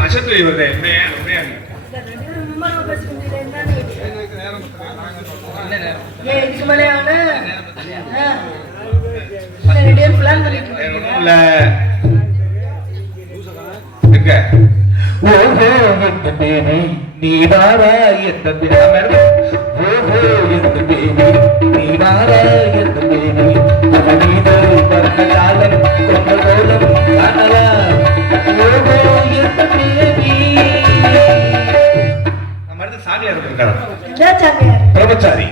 அசத்து வருது உண்மையா உண்மையா இதுக்கு மேலே ஓஹோ எந்த தேவி நீ வாரா எந்த தேவி ஓஹோ எந்த தேவி நீ வாரா எந்த தேவி மீது பரந்த காலம் கொண்ட கோலம் காணலா ஓஹோ எந்த தேவி நம்ம சாமியார் இருக்காரு பிரம்மச்சாரி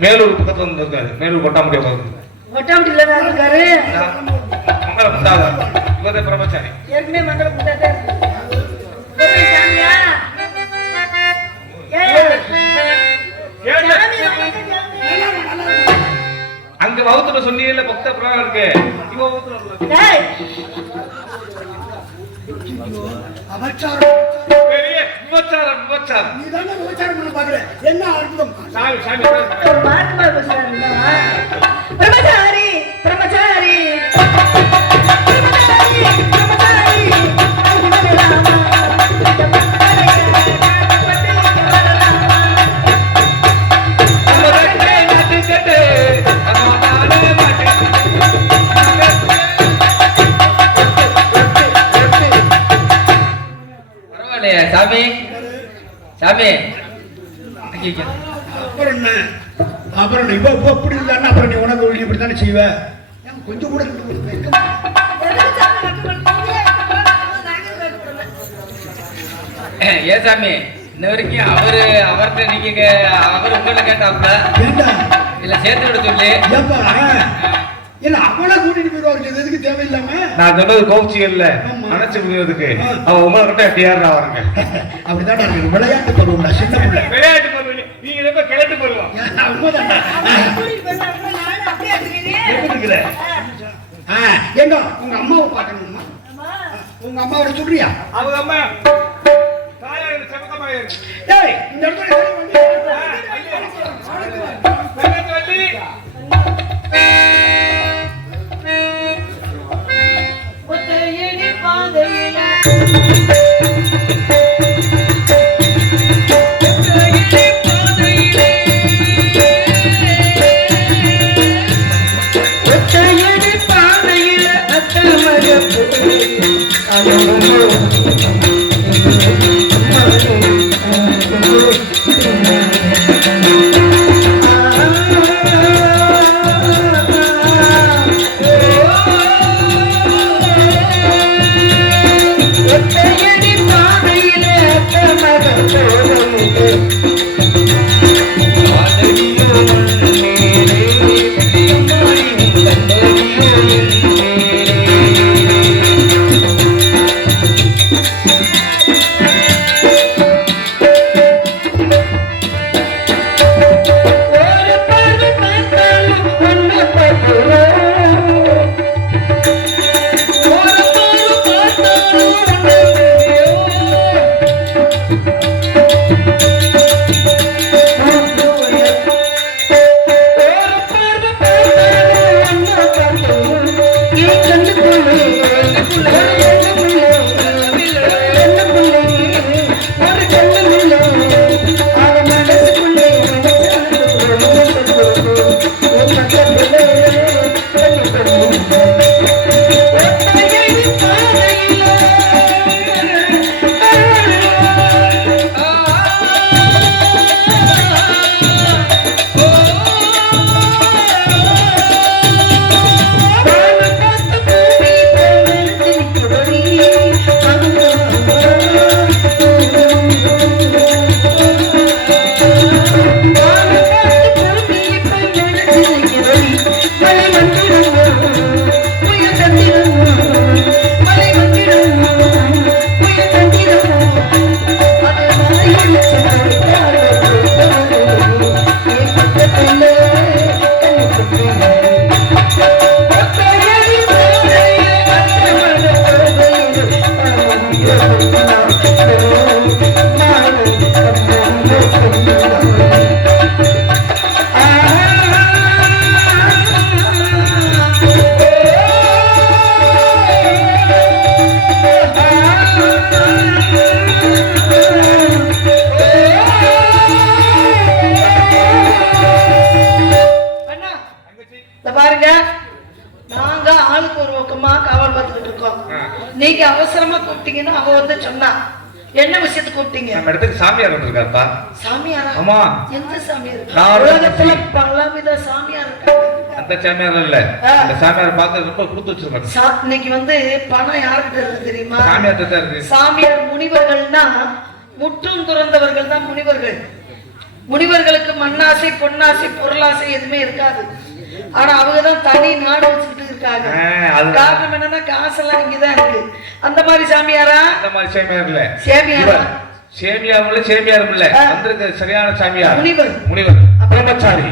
மேலூர் பக்கத்துல வந்து இருக்காரு மேலூர் கொட்டாமுடிய கொட்டாமுடியில தான் இருக்காரு மங்கள குண்டாதா இவரே பிரம்மச்சாரி ஏற்கனவே மங்கள குண்டாதா அங்க வவுத்துல சொன்னீங்கல்ல பக்த பிரகாரம் இருக்கு இவ வவுத்துல பெரிய விபச்சாரம் விபச்சாரம் நீ தானே விபச்சாரம் பண்ண பாக்குற என்ன அர்த்தம் சாமி சாமி ஒரு மார்க்கமா பேசுறாரு பிரம்மச்சாரி பிரம்மச்சாரி சாமி சாமி அப்புறம் இப்ப இப்படி இருந்தா அப்புறம் நீ உனக்கு இப்படித்தானே செய்வ கொஞ்சம் கூட ஏன் சாமி இன்ன வரைக்கும் அவர்கிட்ட நீங்க அவர் உங்களை கேட்டாப்ல இல்ல சேர்த்து விட சொல்லி இல்ல அவனை கூட்டிட்டு போயிருவாங்க எதுக்கு தேவையில்லாம நான் சொன்னது கோச்சிகள்ல அணைச்சு விடுறதுக்கு அவன் உங்ககிட்ட எப்படியாரு வருங்க அப்படிதான் இருக்கு விளையாட்டு பருவம்டா சின்ன பிள்ளை விளையாட்டு பருவம் நீங்க ரொம்ப கிளட்டு பருவம் எங்க உங்க அம்மாவை பார்க்கணுமா உங்க அம்மாவோட சொல்றியா அவங்க அம்மா தாயார் சமக்கமா ஏய் இந்த இடத்துல பாருங்க, நாங்க ஆளுக்கு ஒரு பக்கமா காவல் பார்த்துக்கிட்டு இருக்கோம். நீங்க அவசரமா கூப்பிட்டீங்கன்னா அவ வந்து சொன்னா என்ன விஷயத்துக்கு கூப்பிட்டீங்க? நம்ம இடத்துக்கு சாமியார் வந்திருக்காருப்பா. சாமியாரா? ஆமா. எந்த சாமியார்? நான் உலகத்துல பலவித சாமியார் இருக்காங்க. அந்த சாமியார் இல்ல, அந்த சாமியார் பார்த்து ரொம்ப கொடுத்து வச்சிருக்காங்க. இன்னைக்கு வந்து பணம் யார்கிட்ட இருக்கு தெரியுமா? சாமியார் தான் இருக்கு. சாமியார் முனிவர்கள்னா முற்றும் துறந்தவர்கள் தான் முனிவர்கள். முனிவர்களுக்கு மண்ணாசை, பொன்னாசை, பொருளாசை எதுவுமே இருக்காது. ஆனா அவங்கதான் தனி நாடு வச்சுக்கிட்டு இருக்காங்க. காரணம் என்னன்னா காசெல்லாம் இங்கதான் இருக்கு. அந்த மாதிரி சாமியாரா? அந்த மாதிரி சாமியார் இல்ல. சேமியாரா? சேமியாரும் இல்ல, சேமியாரும் இல்ல. வந்திருக்க சரியான சாமியார் முனிவர். முனிவர் பிரம்மச்சாரி,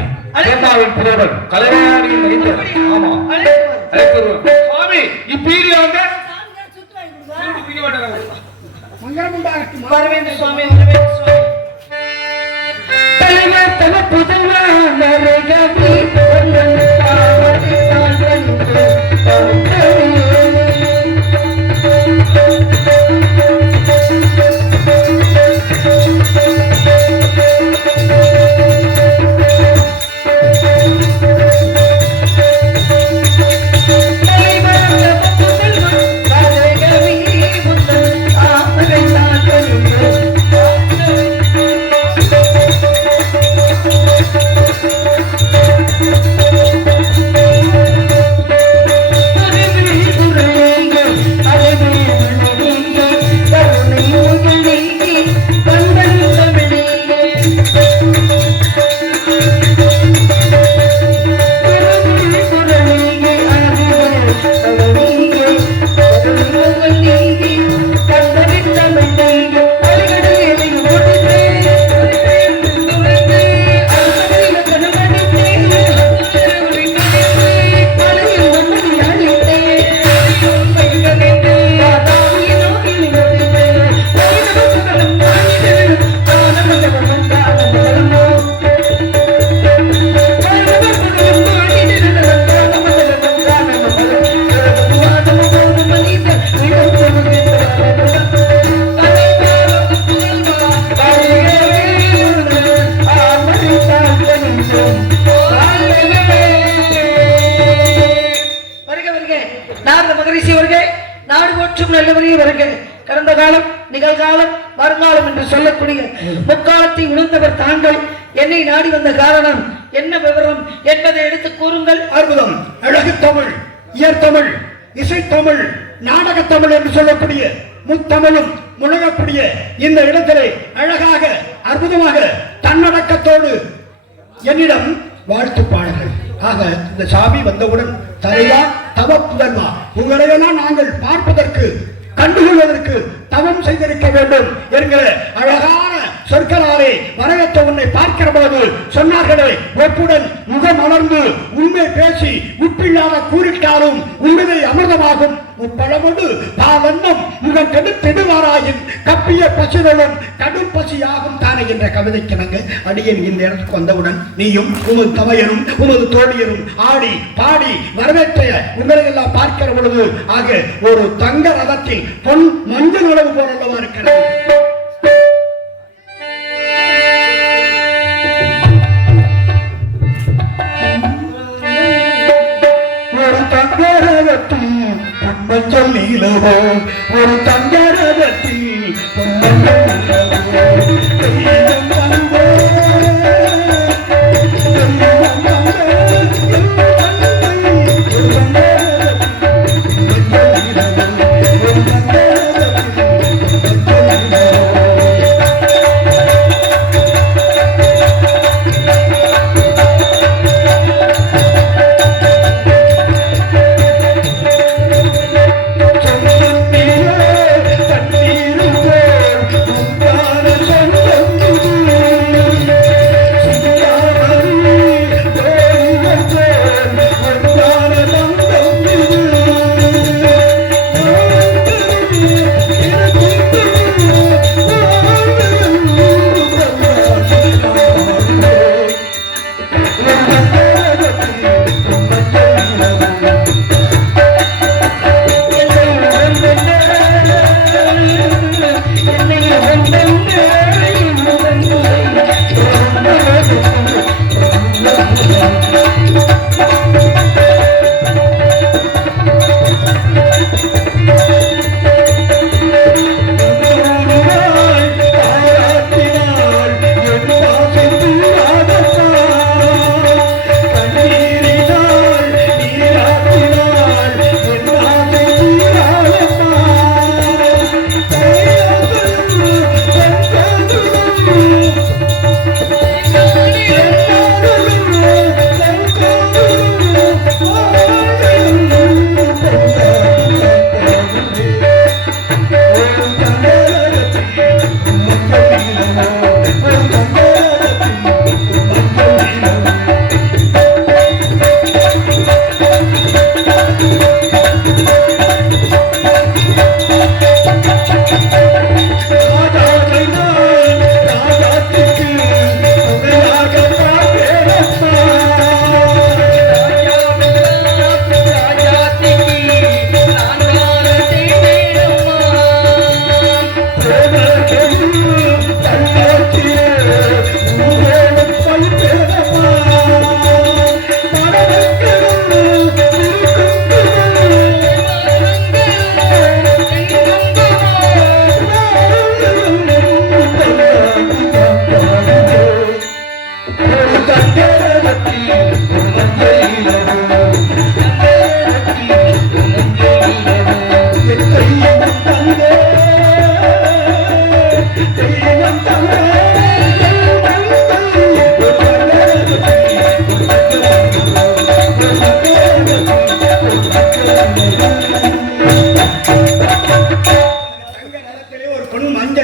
தேமாவின் புலவர், கலைஞரின் மைந்தர். ஆமா, அழைக்கிறோம். சுவாமி இப்பீரிய வந்து மங்களம் உண்டாகட்டும். வரவேண்டு சுவாமி, வரவேண்டு சுவாமி. தலைவர் தல புதல்வன் நரகவி கடந்த காலம், நிகழ்காலம், வருங்காலம் என்று சொல்லக்கூடிய முக்காலத்தை உணர்ந்தவர் தாங்கள். என்னை நாடி வந்த காரணம் என்ன, விவரம் என்பதை எடுத்து கூறுங்கள். அற்புதம். அழகு தமிழ், இயற்தமிழ், இசைத்தமிழ், நாடகத்தமிழ் என்று சொல்லக்கூடிய முத்தமிழும் முழங்கக்கூடிய இந்த இடத்திலே அழகாக அற்புதமாக தன்னடக்கத்தோடு என்னிடம் வாழ்த்து பாடல்கள். ஆக இந்த சாமி வந்தவுடன் தலைவா, தவ புதல்வா, உங்களையெல்லாம் நாங்கள் பார்ப்பதற்கு, கண்டுகொள்வதற்கு தவம் செய்திருக்க வேண்டும் என்கிற அழகான சொற்களாலே வரவேற்ற உன்னை பார்க்கிற பொழுது சொன்னார்களே, ஒப்புடன் முகம் அமர்ந்து உண்மை பேசி உப்பில்லாத கூறிட்டாலும் உண்மையை அமிர்தமாகும் முப்பழமொடு பாலன்னம் முகம் கெடுத்தெடுவாராயின் கப்பிய பசிகளும் கடும் பசியாகும் தானே என்ற கவிதைக்கிணங்க அடியேன் இந்த இடத்துக்கு வந்தவுடன் நீயும் உமது தமையனும் உமது தோழியரும் ஆடி பாடி வரவேற்ற உங்களை எல்லாம் பார்க்கிற பொழுது ஆக ஒரு தங்க ரதத்தில் பொன் மஞ்சள் அளவு போலல்லவா இருக்கிறது. ஒரு தங்கரகத்தில் பொன்மஞ்சள் நீலவோ, ஒரு தங்கரகத்தில் பொன்மஞ்சள் நீலவோ. தண்ணீரும்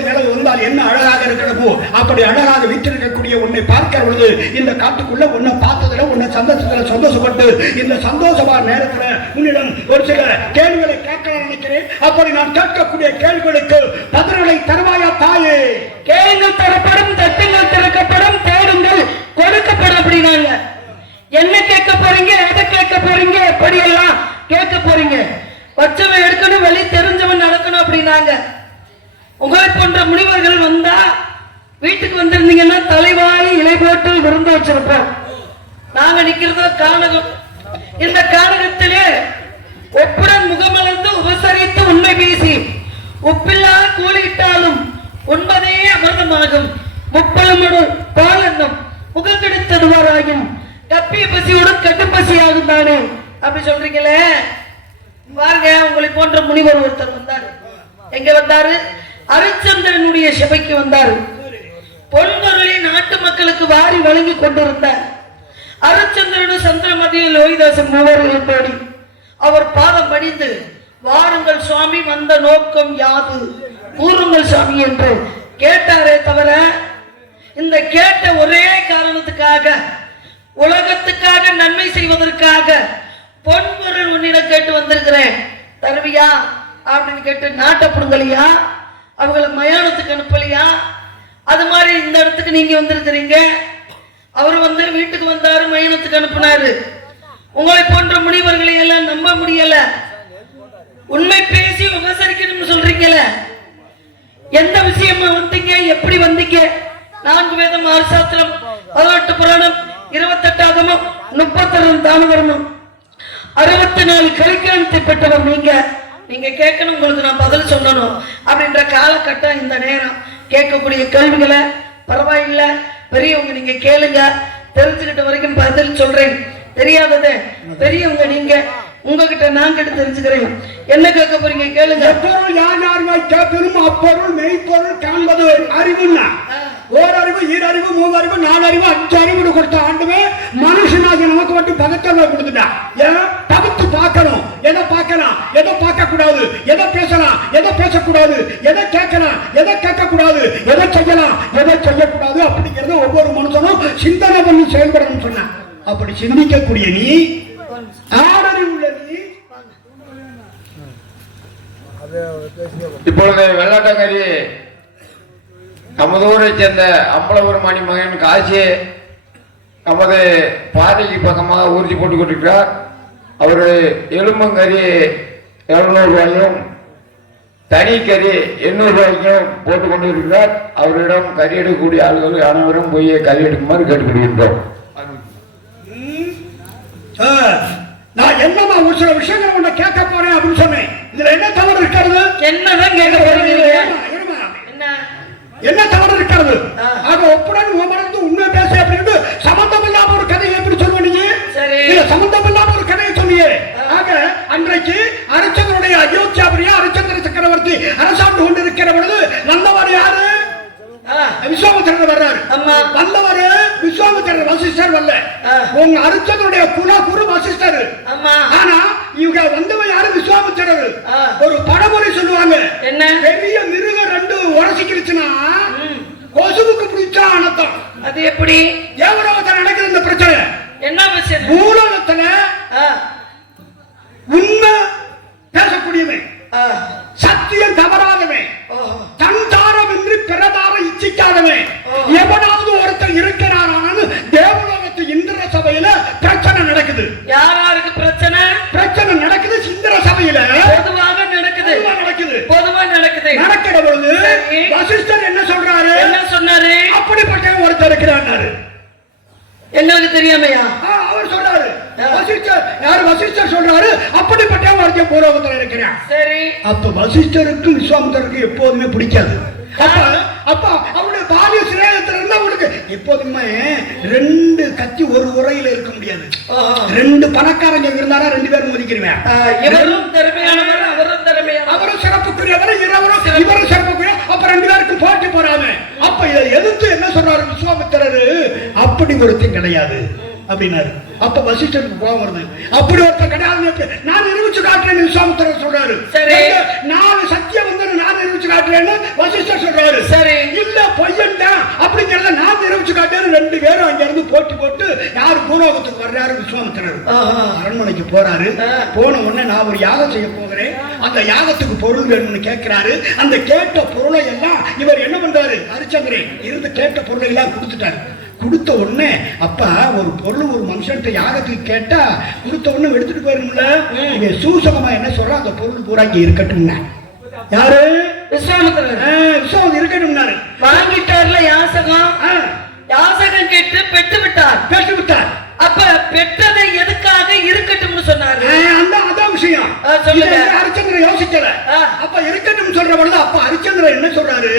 நிலவு வந்தால் என்ன அழகாக இருக்கிறதோ அப்படி அழகாக வீற்றிருக்கக்கூடிய உன்னை பார்க்கிற பொழுது இந்த காட்டுக்குள்ள உன்னை பார்த்ததுல உன்னை சந்தோஷப்பட்டு இந்த சந்தோஷமான நேரத்துல உன்னிடம் ஒரு சில கேள்விகளை கேட்க நினைக்கிறேன். அப்படி நான் கேட்கக்கூடிய கேள்விகளுக்கு பதில்களை தருவாயா தாயே? கேளுங்கள் தரப்படும், தட்டுங்கள் திறக்கப்படும், தேடுங்கள் கொடுக்கப்படும் அப்படின்னாங்க. என்ன கேட்க போறீங்க, எதை கேட்க போறீங்க, எப்படி எல்லாம் கேட்க போறீங்க? வச்சவன் எடுக்கணும், வெளி தெரிஞ்சவன் நடக்கணும் அப்படின்னாங்க. உங்களை போன்ற முனிவர்கள் வந்தா வீட்டுக்கு வந்திருந்தீங்கன்னா தலைவாழி இலை போட்டு விருந்து வச்சிருப்போம். நாங்க நிக்கிறதோ கானகம். இந்த கானகத்திலே ஒப்புடன் முகமலர்ந்து உபசரித்து உண்மை பேசி உப்பில்லா கூலியிட்டாலும் உண்பதே அமிர்தமாகும். முப்பழமுடு பாலன்னம் முகக்கெடுத்ததுவாராகும் கப்பிய பசியோடும் கட்டுப்பசியாகும் தானே அப்படி சொல்றீங்களே. பாருங்க, உங்களை போன்ற முனிவர் ஒருத்தர் வந்தாரு. எங்க வந்தாரு? அரிச்சந்திரனுடைய சபைக்கு வந்தாரு. பொன்பொருளை நாட்டு மக்களுக்கு வாரி வழங்கி கொண்டிருந்தார். அரிச்சந்திரனும் சந்திரமதியில் லோகிதாசன் மூவர்கள் தோடி அவர் பாதம் படிந்து, வாருங்கள் சுவாமி, வந்த நோக்கம் யாது, கூறுங்கள் சுவாமி என்று கேட்டாரே தவிர இந்த கேட்ட ஒரே காரணத்துக்காக, உலகத்துக்காக நன்மை செய்வதற்காக பொன்பொருள் உன்னிடம் கேட்டு வந்திருக்கிறேன், தருவியா அப்படின்னு கேட்டு நாட்டப்படுங்களையா, அவங்களை மயானத்துக்கு அனுப்பலையா? அது மாதிரி இந்த இடத்துக்கு நீங்க வந்திருக்கிறீங்க. அவர் வந்து வீட்டுக்கு வந்தாரு, மயானத்துக்கு அனுப்பினாரு. உங்களை போன்ற முனிவர்களை எல்லாம் நம்ப முடியல. உண்மை பேசி உபசரிக்கணும்னு சொல்றீங்கல்ல, எந்த விஷயமா வந்தீங்க, எப்படி வந்தீங்க? 4 வேதம், 6 சாஸ்திரம், 18 புராணம், 28 ஆகமம், 32 தான தர்மம், 64 கலிக்காலத்தை பெற்றவர் நீங்க. நீங்க கேட்கணும், உங்களுக்கு நான் பதில் சொல்லணும் அப்படின்ற காலகட்டம் இந்த நேரம். கேட்கக்கூடிய கேள்விகளை பரவாயில்லை, பெரியவங்க நீங்க கேளுங்க, தெரிஞ்சுக்கிட்ட வரைக்கும் பதில் சொல்றேன். தெரியாதது பெரியவங்க நீங்க, உங்ககிட்ட நான் கேட்டு தெரிஞ்சுக்கிறேன். என்ன கேட்க போறீங்க கேளுங்க. எப்பொருள் யார் யார் கேட்பதும் அப்பொருள் மெய்ப்பொருள் காண்பது அறிவுன்னா, ஓரறிவு, ஈரறிவு, 3 அறிவு, 4 அறிவு, 5 அறிவு கொடுத்த ஆண்டுமே மனுஷனாகி நமக்கு மட்டும் பதக்கமா கொடுத்துட்டா. ஏன் பகுத்து பார்க்கணும், எதை பார்க்கலாம், எதை பார்க்க கூடாது, எதை பேசலாம், எதை பேசக்கூடாது, எதை கேட்கலாம், எதை கேட்க கூடாது, எதை செய்யலாம், எதை செய்யக்கூடாது அப்படிங்கிறது ஒவ்வொரு மனுஷனும் சிந்தனை பண்ணி செயல்படணும் சொன்ன. அப்படி சிந்திக்கக்கூடிய நீ, ஆறறிவுள்ள நீ, இப்பொழுது வெள்ளாட்டங்கரி நமது ஊரை சேர்ந்த அம்பலபுரமணி மகன் காசி நமது பாதைக்கு பக்கமாக ஊர்த்தி போட்டுக் கொண்டிருக்கிறார். அவர் எலும்பங்கறி 700 ரூபாயும் தனி கறி 800 ரூபாய்க்கும் போட்டுக் கொண்டிருக்கிறார். அவரிடம் கறி எடுக்கக்கூடிய ஆளுகள் அனைவரும் போய் கறி எடுக்குமாறு கேட்டுக்கொள்கின்றோம். நான் என்னமா ஒரு சில விஷயங்கள் உன்னை கேட்க போறேன் அப்படின்னு சொன்னேன். இதுல என்ன தவறு இருக்கிறது? என்னதான் கேட்க போறீங்க? என்ன தவறு இருக்கிறது? ஆக ஒப்புடன் உமர்ந்து உண்மை பேச அப்படின்னு சம்பந்தம் இல்லாம ஒரு கதையை எப்படி சொல்லுவீங்க? இல்ல சம்பந்தம் இல்லாம ஒரு கதையை சொன்னியே. ஆக அன்றைக்கு அரிச்சந்திரனுடைய அயோத்தியாபுரியா அரிச்சந்திர சக்கரவர்த்தி அரசாண்டு கொண்டிருக்கிற பொழுது வந்தவர் யாரு? விஸ்வாமித்திரர் வர்றாரு. வந்தவர் விஸ்வாமித்திரர், வசிஷ்டர் வரல. உங்க அரிச்சந்திரனுடைய குரு வசிஷ்டர். ஆனா இவங்க வந்தவன் யாரு? விஸ்வாமித்திரர். ஒரு பழமொழி சொல்லுவாங்க, என்ன பெரிய மிருகம் 2 உரசிக்கிடுச்சுன்னா கொசுவுக்கு பிடிச்சா அனத்தம். அது எப்படி? தேவலோகத்துல நடக்குது இந்த பிரச்சனை. என்ன விஷயம்? பூலோகத்துல உண்மை பேசக்கூடியவன், சத்தியம் தவறாதவன், தன் தாரம் என்று பிறதார இச்சிக்காதவன் எவனாவது ஒருத்தர் இருக்கிறாரான்னு தேவலோகத்து இந்திர சபையில பிரச்சனை நடக்குது. யாராருக்கு பிரச்சனை? பிரச்சனை நடக்குது இந்திர சபையில. பொதுவாக நடக்குது. பொதுவா நடக்குது. நடக்கிற பொழுது வசிஷ்டர் என்ன சொல்றாரு? என்ன சொன்னாரு? அப்படிப்பட்ட ஒருத்தர் இருக்கிறார். எங்களுக்கு தெரியாமையா? அவர் சொல்றாரு. வசிஷ்டர் யாரு? வசிஷ்டர் சொல்றாரு அப்படிப்பட்ட ஒருத்தர் பூலோகத்துல இருக்கிறான். சரி. அப்ப வசிஷ்டருக்கு விஸ்வாமித்திரருக்கு எப்போதுமே பிடிக்காது. அப்ப அவருடைய பாலிய சிநேகத்துல இருந்தா அவனுக்கு எப்போதுமே 2 கத்தி ஒரு உரையில இருக்க முடியாது. 2 பணக்காரங்க இருந்தாரா 2 பேரும் மதிக்கிறேன். இவரும் திறமையானவர், அவரும் திறமையானவர், அவரும் சிறப்புக்குரியவர், இவரும் சிறப்புக்குரிய. அப்ப 2 பேருக்கும் போட்டி போறாங்க. அப்ப இதை எதிர்த்து என்ன சொல்றாரு விஸ்வாமித்திரர்? அப்படி ஒருத்தன் கிடையாது அப்படின்னாரு. அப்ப வசிஷ்டருக்கு கோபம் வருது. அப்படி ஒருத்தர் கிடையாது, நான் நிரூபிச்சு காட்டுறேன்னு விஸ்வாமித்திரர் சொல்றாரு. 4 சத்தியம் வந்து நான் நிரூபிச்சு காட்டுறேன்னு வசிஷ்டர் சொல்றாரு. சரி. இல்ல பொய்யன் தான் அப்படிங்கறத நான் நிரூபிச்சு காட்டேன்னு 2 பேரும் அங்க இருந்து போட்டி போட்டு யாரு பூலோகத்துக்கு வர்றாரு விஸ்வாமித்திரர் அரண்மனைக்கு போறாரு. போன உடனே நான் ஒரு யாகம் செய்ய போகிறேன், அந்த யாகத்துக்கு பொருள் வேணும்னு கேட்கிறாரு. அந்த கேட்ட பொருளை எல்லாம் இவர் என்ன பண்றாரு, ஹரிச்சந்திரன் இருந்து கேட்ட பொருளை எல்லாம் கொடுத்துட்டாரு. கொடுத்த உடனே அப்ப ஒரு பொருள் ஒரு மனுஷன்ட்ட யாகத்துக்கு கேட்டா கொடுத்த உடனே எடுத்துட்டு போயிரும்ல. இங்க சூசகமா என்ன சொல்ற, அந்த பொருள் பூரா இங்க இருக்கட்டும். யாரு, விஸ்வாமித்திரர். விஸ்வாமித்திரர் இருக்கட்டும் வாங்கிட்டார்ல யாசகம். யாசகம் கேட்டு பெற்று விட்டார். அப்ப பெற்றதை எதுக்காக இருக்கட்டும்னு சொன்னாரு. அதான் விஷயம். சொல்லுங்க. ஹரிச்சந்திரன் யோசிக்கல. அப்ப இருக்கட்டும் சொல்ற பொழுது அப்ப ஹரிச்சந்திரன் என்ன சொல்றாரு,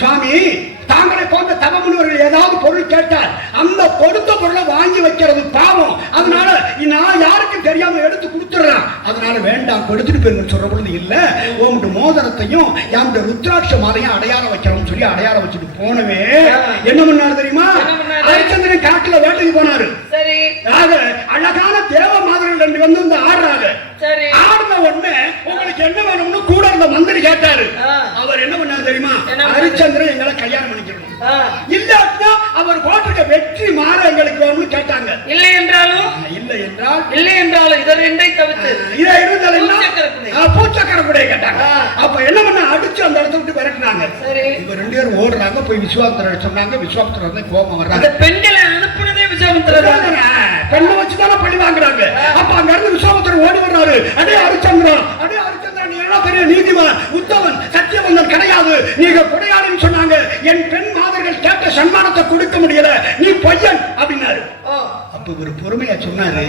சுவாமி தாங்களை போன்ற தவ முனிவர்கள் ஏதாவது பொருள் கேட்டால் அந்த கொடுத்த பொருளை வாங்கி வைக்கிறது பாவம், அதனால நான் யாருக்கும் தெரியாம எடுத்து கொடுத்துறேன், அதனால வேண்டாம் கொடுத்துட்டு போயிருங்க சொல்ற பொழுது இல்ல உங்க மோதிரத்தையும் என் ருத்ராட்ச மாலையும் அடையாளம் வைக்கிறோம்னு சொல்லி அடையாளம் வச்சுட்டு போனவே என்ன பண்ணாரு தெரியுமா, ஹரிச்சந்திரன் காட்டுல வேட்டைக்கு போனாரு. அழகான தேவ மாதிரிகள் 2 வந்து இந்த ஆடுறாங்க. ஆடுன உடனே உங்களுக்கு என்ன வேணும்னு கூட இருந்த மந்திரி கேட்டாரு. அவர் என்ன பண்ணாரு தெரியுமா, ஹரிச்சந்திரன் எங்களை கல்யாணம் பண்ணிக்கணும், இல்லாட்டா அவர் போட்டிருக்க வெற்றி மாற எங்களுக்கு வேணும்னு கேட்டாங்க. இல்லை என்றாலும் இதை 2ஐ தவிர்த்து இதை இருந்தாலும் பூச்சக்கர கூட கேட்டாங்க. அப்ப என்ன பண்ண அடிச்சு அந்த இடத்த விட்டு விரட்டினாங்க. இவங்க 2 பேரும் ஓடுறாங்க. போய் விஸ்வாமித்திரர் சொன்னாங்க. விஸ்வாமித்திரர் வந்து கோபம் வர்றாங்க. பெண்களை அனுப்புனதே விஸ்வாமித்திரர், பெண்ணை வச்சுதானே பழி வாங்குறாங்க. அப்ப அங்க இருந்து விஸ்வாமித்திரர் ஓடி வர்றாரு. அடே ஹரிச்சந்திரன், நீ என்ன பெரிய நீதிமான், உத்தமன், சத்தியவந்தன் கிடையாது, நீங்க கொடையாளின்னு சொன்னாங்க. என் பெண் மாதர்கள் கேட்ட சன்மானத்தை கொடுக்க முடியல, நீ பொய்யன் அப்படின்னாரு. அப்ப ஒரு பொறுமையா சொன்னாரு,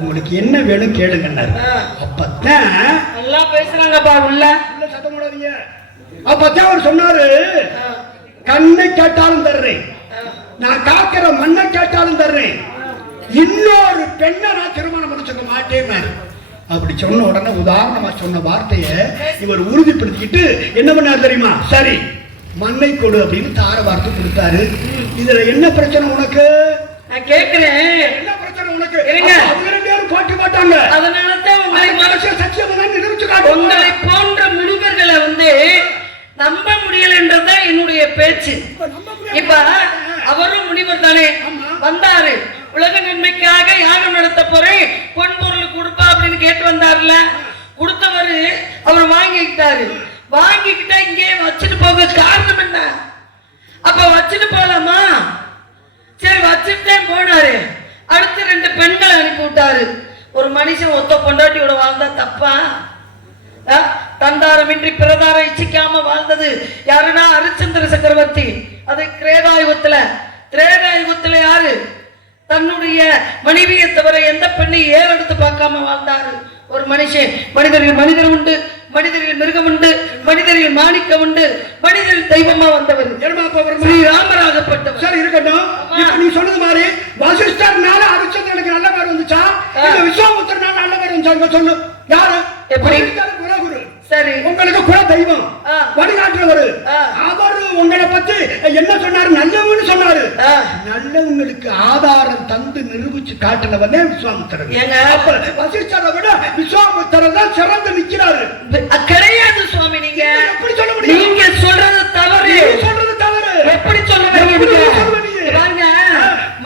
உங்களுக்கு என்ன வேணும் கேளுங்கன்னாரு. அப்பதான் நல்லா பேசுறாங்கப்பா உள்ள சத்தம் போடாதீங்க. அப்பதான் அவர் சொன்னாரு, கண்ணை கேட்டாலும் தர்றேன், நான் காக்கிற மண்ணை கேட்டாலும் தர்றேன், இன்னொரு பெண்ணை நான் திருமணம் முடிச்சுக்க மாட்டேன். அப்படி சொன்ன உடனே உதாரணமா சொன்ன வார்த்தையை இவர் உறுதிப்படுத்திக்கிட்டு என்ன பண்ணாரு தெரியுமா, சரி மண்ணை கொடு அப்படின்னு தார வார்த்தை கொடுத்தாரு. இதுல என்ன பிரச்சனை உனக்கு, நான் கேட்கிறேன், என்ன பிரச்சனை உனக்கு? அவங்க 2 பேரும் போட்டி போட்டாங்க. அதனாலதான் உங்களை போன்ற முனிவர்களை வந்து நம்ப முடியல என்றதான் என்னுடைய பேச்சு. இப்ப அவரும் முனிவர் தானே, வந்தாரு உலக நன்மைக்காக யாகம் நடத்த போறேன், பொன் பொருள் கொடுப்பா அப்படின்னு கேட்டு வந்தாருல, கொடுத்தவரு அவர் வாங்கிக்கிட்டா இங்கே வச்சுட்டு போக காரணம் என்ன? அப்ப வச்சுட்டு போலாமா? சரி வச்சுட்டே போனாரு. அடுத்து 2 பெண்களை அனுப்பி விட்டாரு. ஒரு மனுஷன் ஒத்த பொண்டாட்டியோட வாழ்ந்தா தப்பா? தந்தாரமின்றி பிரதாரம் இச்சிக்காம வாழ்ந்தது யாருன்னா ஹரிச்சந்திர சக்கரவர்த்தி. அது திரேதாயுகத்துல யாரு தன்னுடைய மனைவியை தவிர எந்த பெண்ணையும் ஏறெடுத்து பார்க்காம வாழ்ந்தாரு ஒரு மனுஷன். மனிதர்கள் உண்டு, மனிதர்கள் மிருகம் உண்டு, மனிதர்கள் மாணிக்கம் உண்டு, மனிதர்கள் தெய்வமா வந்தவர் ஸ்ரீராமராகப்பட்டவர். சரி இருக்கட்டும், நீ சொன்னது மாதிரி வசிஷ்டர்னால ஹரிச்சந்திரனுக்கு நல்ல பேர் வந்துச்சா, விஸ்வாமித்திரனால நல்ல பேர் வந்துச்சா சொல்லு. யாரு எப்படி குலகுரு, சரி உங்களுக்கு குல தெய்வம் வழிகாட்டுறவர், அவர் உங்களை பத்தி என்ன சொன்னாரு, நல்லவன்னு சொன்னாரு. நல்லவங்களுக்கு ஆதாரம் தந்து நிரூபிச்சு காட்டினவனே விஸ்வாமித்திரன். வசிஷ்டரை விட விஸ்வாமித்திரன் தான் சிறந்து நிக்கிறாரு. கிடையாது சுவாமி, நீங்க எப்படி சொல்ல முடியும்? நீங்க சொல்றது தவறு. எப்படி சொல்லுவீங்க?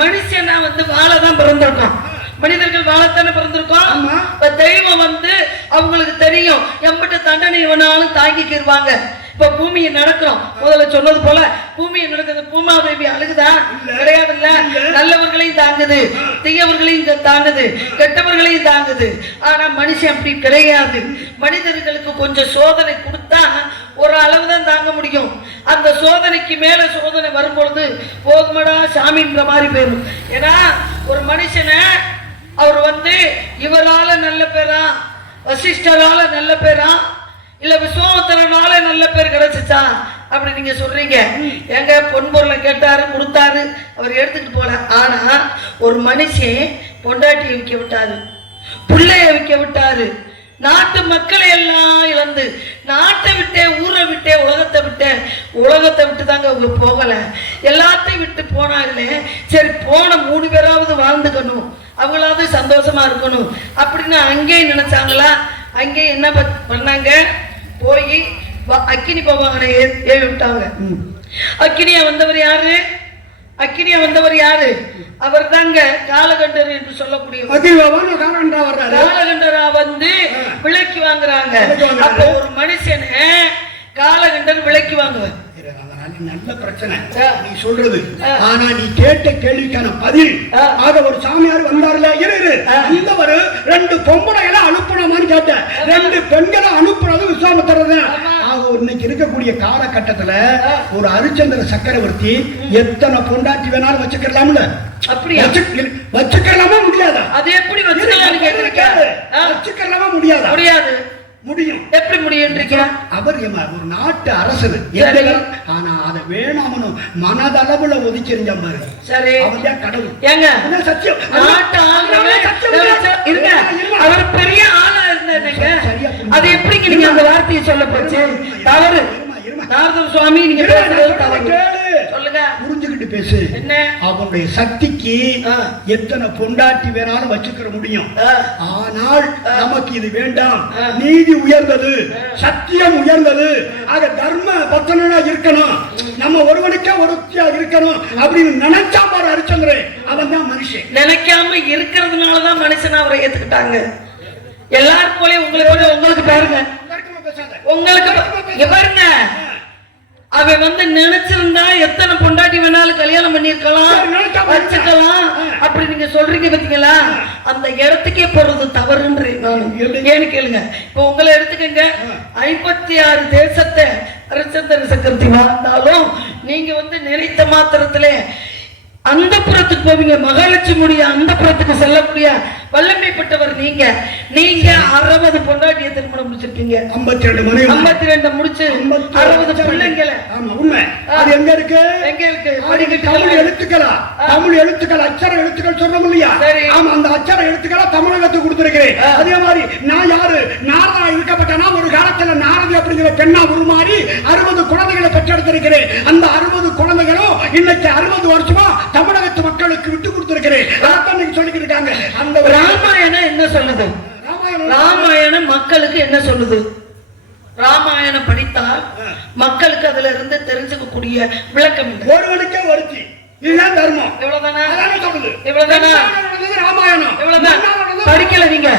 மனுஷனா வந்து வாழதான் பிறந்திருக்கோம், மனிதர்கள் வாழத்தானே பிறந்திருக்கோம். தெய்வம் வந்து அவங்களுக்கு தெரியும் எம்பிட்ட தண்டனை வேணாலும் தாங்கிக்கிருவாங்க. இப்ப பூமியை நடக்கிறோம், முதல்ல சொன்னது போல பூமியை நடக்குது. பூமாதேவி அழுகுதா? கிடையாதுல்ல. நல்லவர்களையும் தாங்குது, தீயவர்களையும் தாங்குது, கெட்டவர்களையும் தாங்குது. ஆனா மனுஷன் அப்படி கிடையாது. மனிதர்களுக்கு கொஞ்சம் சோதனை கொடுத்தா ஒரு அளவுதான் தாங்க முடியும். அந்த சோதனைக்கு மேல சோதனை வரும்பொழுது போதுமடா சாமின்ற மாதிரி போயிடும். ஏன்னா ஒரு மனுஷனை அவர் வந்து இவரால நல்ல பேரா, வசிஷ்டரால நல்ல பேரா, இல்ல விஸ்வாமித்திரனால நல்ல பேர் கிடைச்சிச்சா அப்படி நீங்க சொல்றீங்க. எங்க பொன் பொருளை கேட்டாரு, கொடுத்தாரு, அவர் எடுத்துட்டு போல. ஆனா ஒரு மனுஷன் பொண்டாட்டியை விற்க விட்டாரு, பிள்ளைய விற்க விட்டாரு, நாட்டு மக்களை எல்லாம் இழந்து நாட்டை விட்டே, ஊரை விட்டே, உலகத்தை விட்டு தாங்க அவங்க போகல, எல்லாத்தையும் விட்டு போனாங்களே. சரி போன 3 பேராவது வாழ்ந்துக்கணும், அவங்களாவது சந்தோஷமா இருக்கணும் அப்படின்னு அங்கேயும் நினைச்சாங்களா? அங்கேயும் என்ன பண்ணாங்க? போய் அக்கினி பகவானை ஏவி விட்டாங்க. அக்கினியா வந்தவர் யாரு? அக்கினியா வந்தவர் யாரு? அவர் தாங்க காலகண்டர் என்று சொல்லக்கூடிய காலகண்டரா வந்து விலைக்கு வாங்குறாங்க. அப்ப ஒரு மனுஷனை காலகண்டர் விலைக்கு வாங்குவார். நல்ல பிரச்சனை நீ சொல்றது. ஆனா நீ கேட்ட கேள்விக்கான பதில் ஆக ஒரு சாமியார் வந்தார்ல, இரு வந்தவர் 2 பொம்பளைகளை அனுப்பணுமான்னு கேட்ட. 2 பெண்களை அனுப்புறது விஸ்வாமித்திரர் தான். ஆக இன்னைக்கு இருக்கக்கூடிய காலகட்டத்துல ஒரு ஹரிச்சந்திர சக்கரவர்த்தி எத்தனை பொண்டாட்டி வேணாலும் வச்சுக்கலாம்ல. அப்படியா? வச்சுக்கலாமா முடியாதா? அது எப்படி வச்சுக்கலாம்னு கேக்குறீங்க? வச்சுக்கலாமா முடியாதா? முடியாது. முடியும். எப்படி முடியும்ன்றீங்க? அவர் ஒரு நாட்டு அரசர். ஆனா அதை வேணாமனு மனதளவுல ஒதுக்கி எறிஞ்ச பாரு. சரி, அவர்தான் கடவுள். ஏங்க சத்தியம். நாட்டு இருங்க, அவர் பெரிய ஆளா இருந்தாங்க. அது எப்படிங்க நீங்க அந்த வார்த்தையை சொல்ல போச்சு? தவறு. நாரதர் சுவாமி நீங்க பேசுறது தவறு. சொல்லுங்க, புரிஞ்சுக்கிட்டு பேசு. என்ன? அவனுடைய சக்திக்கு எத்தனை பொண்டாட்டி வேணாலும் வச்சுக்கிற முடியும். ஆனால் நமக்கு இது வேண்டாம். நீதி உயர்ந்தது, சத்தியம் உயர்ந்தது. ஆக தர்ம பத்தனா இருக்கணும், நம்ம ஒருவனுக்கே ஒருத்தியா இருக்கணும் அப்படின்னு நினைச்சா பாரு ஹரிச்சந்திரன். அவன் தான் மனுஷன். நினைக்காம இருக்கிறதுனாலதான் மனுஷன் அவரை ஏத்துக்கிட்டாங்க. எல்லாரும் போல உங்களுக்கு பாருங்க, உங்களுக்கு பாருங்க, அவன் வந்து நினைச்சிருந்தா எத்தனை பொண்டாட்டி வேணாலும் கல்யாணம் பண்ணிருக்கலாம், வச்சுக்கலாம். அப்படி நீங்க சொல்றீங்க பாத்தீங்களா? அந்த இடத்துக்கே போறது தவறுன்றேன் நான். ஏன்னு கேளுங்க, இப்ப உங்களை எடுத்துக்கங்க. 56 தேசத்தை ஹரிச்சந்திர சக்கரவர்த்தி வாழ்ந்தாலும் நீங்க வந்து நினைத்த மாத்திரத்துல அந்த புறத்துக்கு போவீங்க. மகாலட்சுமியுடைய அந்த புறத்துக்கு செல்லக்கூடிய வல்லமைப்பட்டவர் நீங்க. நீங்க 60 பொண்டாட்டிய திருமணம் முடிச்சிருக்கீங்க. 52 முடிச்சு 60 பிள்ளைங்களை. ஆமா உண்மை. அது எங்க இருக்கு? எங்க இருக்கு? தமிழ் எழுத்துக்களா? தமிழ் எழுத்துக்கள், அச்சர எழுத்துக்கள் சொல்றோம் இல்லையா? ஆமா, அந்த அச்சர எழுத்துக்களை தமிழகத்துக்கு கொடுத்திருக்கிறேன். அதே மாதிரி நான் யாரு? நாரதா இருக்கப்பட்டனா ஒரு காலத்துல நாரதி அப்படிங்கிற பெண்ணா உருமாறி 60 குழந்தைகளை பெற்றெடுத்திருக்கிறேன். அந்த 60 குழந்தைகளும் இன்னைக்கு 60 வருஷமா தமிழகத்து மக்களுக்கு விட்டு கொடுத்திருக்கிறேன். அதான் சொல்லிக்கிட்டு இருக்காங்க. அந்த ராமாயணம் என்ன சொல்லுது? ராமாயணம் மக்களுக்கு என்ன சொல்லுது? ராமாயணம் படித்தால் மக்களுக்கு அதுல இருந்து தெரிஞ்சுக்கக்கூடிய விளக்கம் ஒருவனுக்கே ஒருத்தி. இதுதான் தர்மம். இவ்வளவுதானா? சொல்லுது. இவ்வளவுதானா? ராமாயணம். இவ்வளவுதான். படிக்கல நீங்க?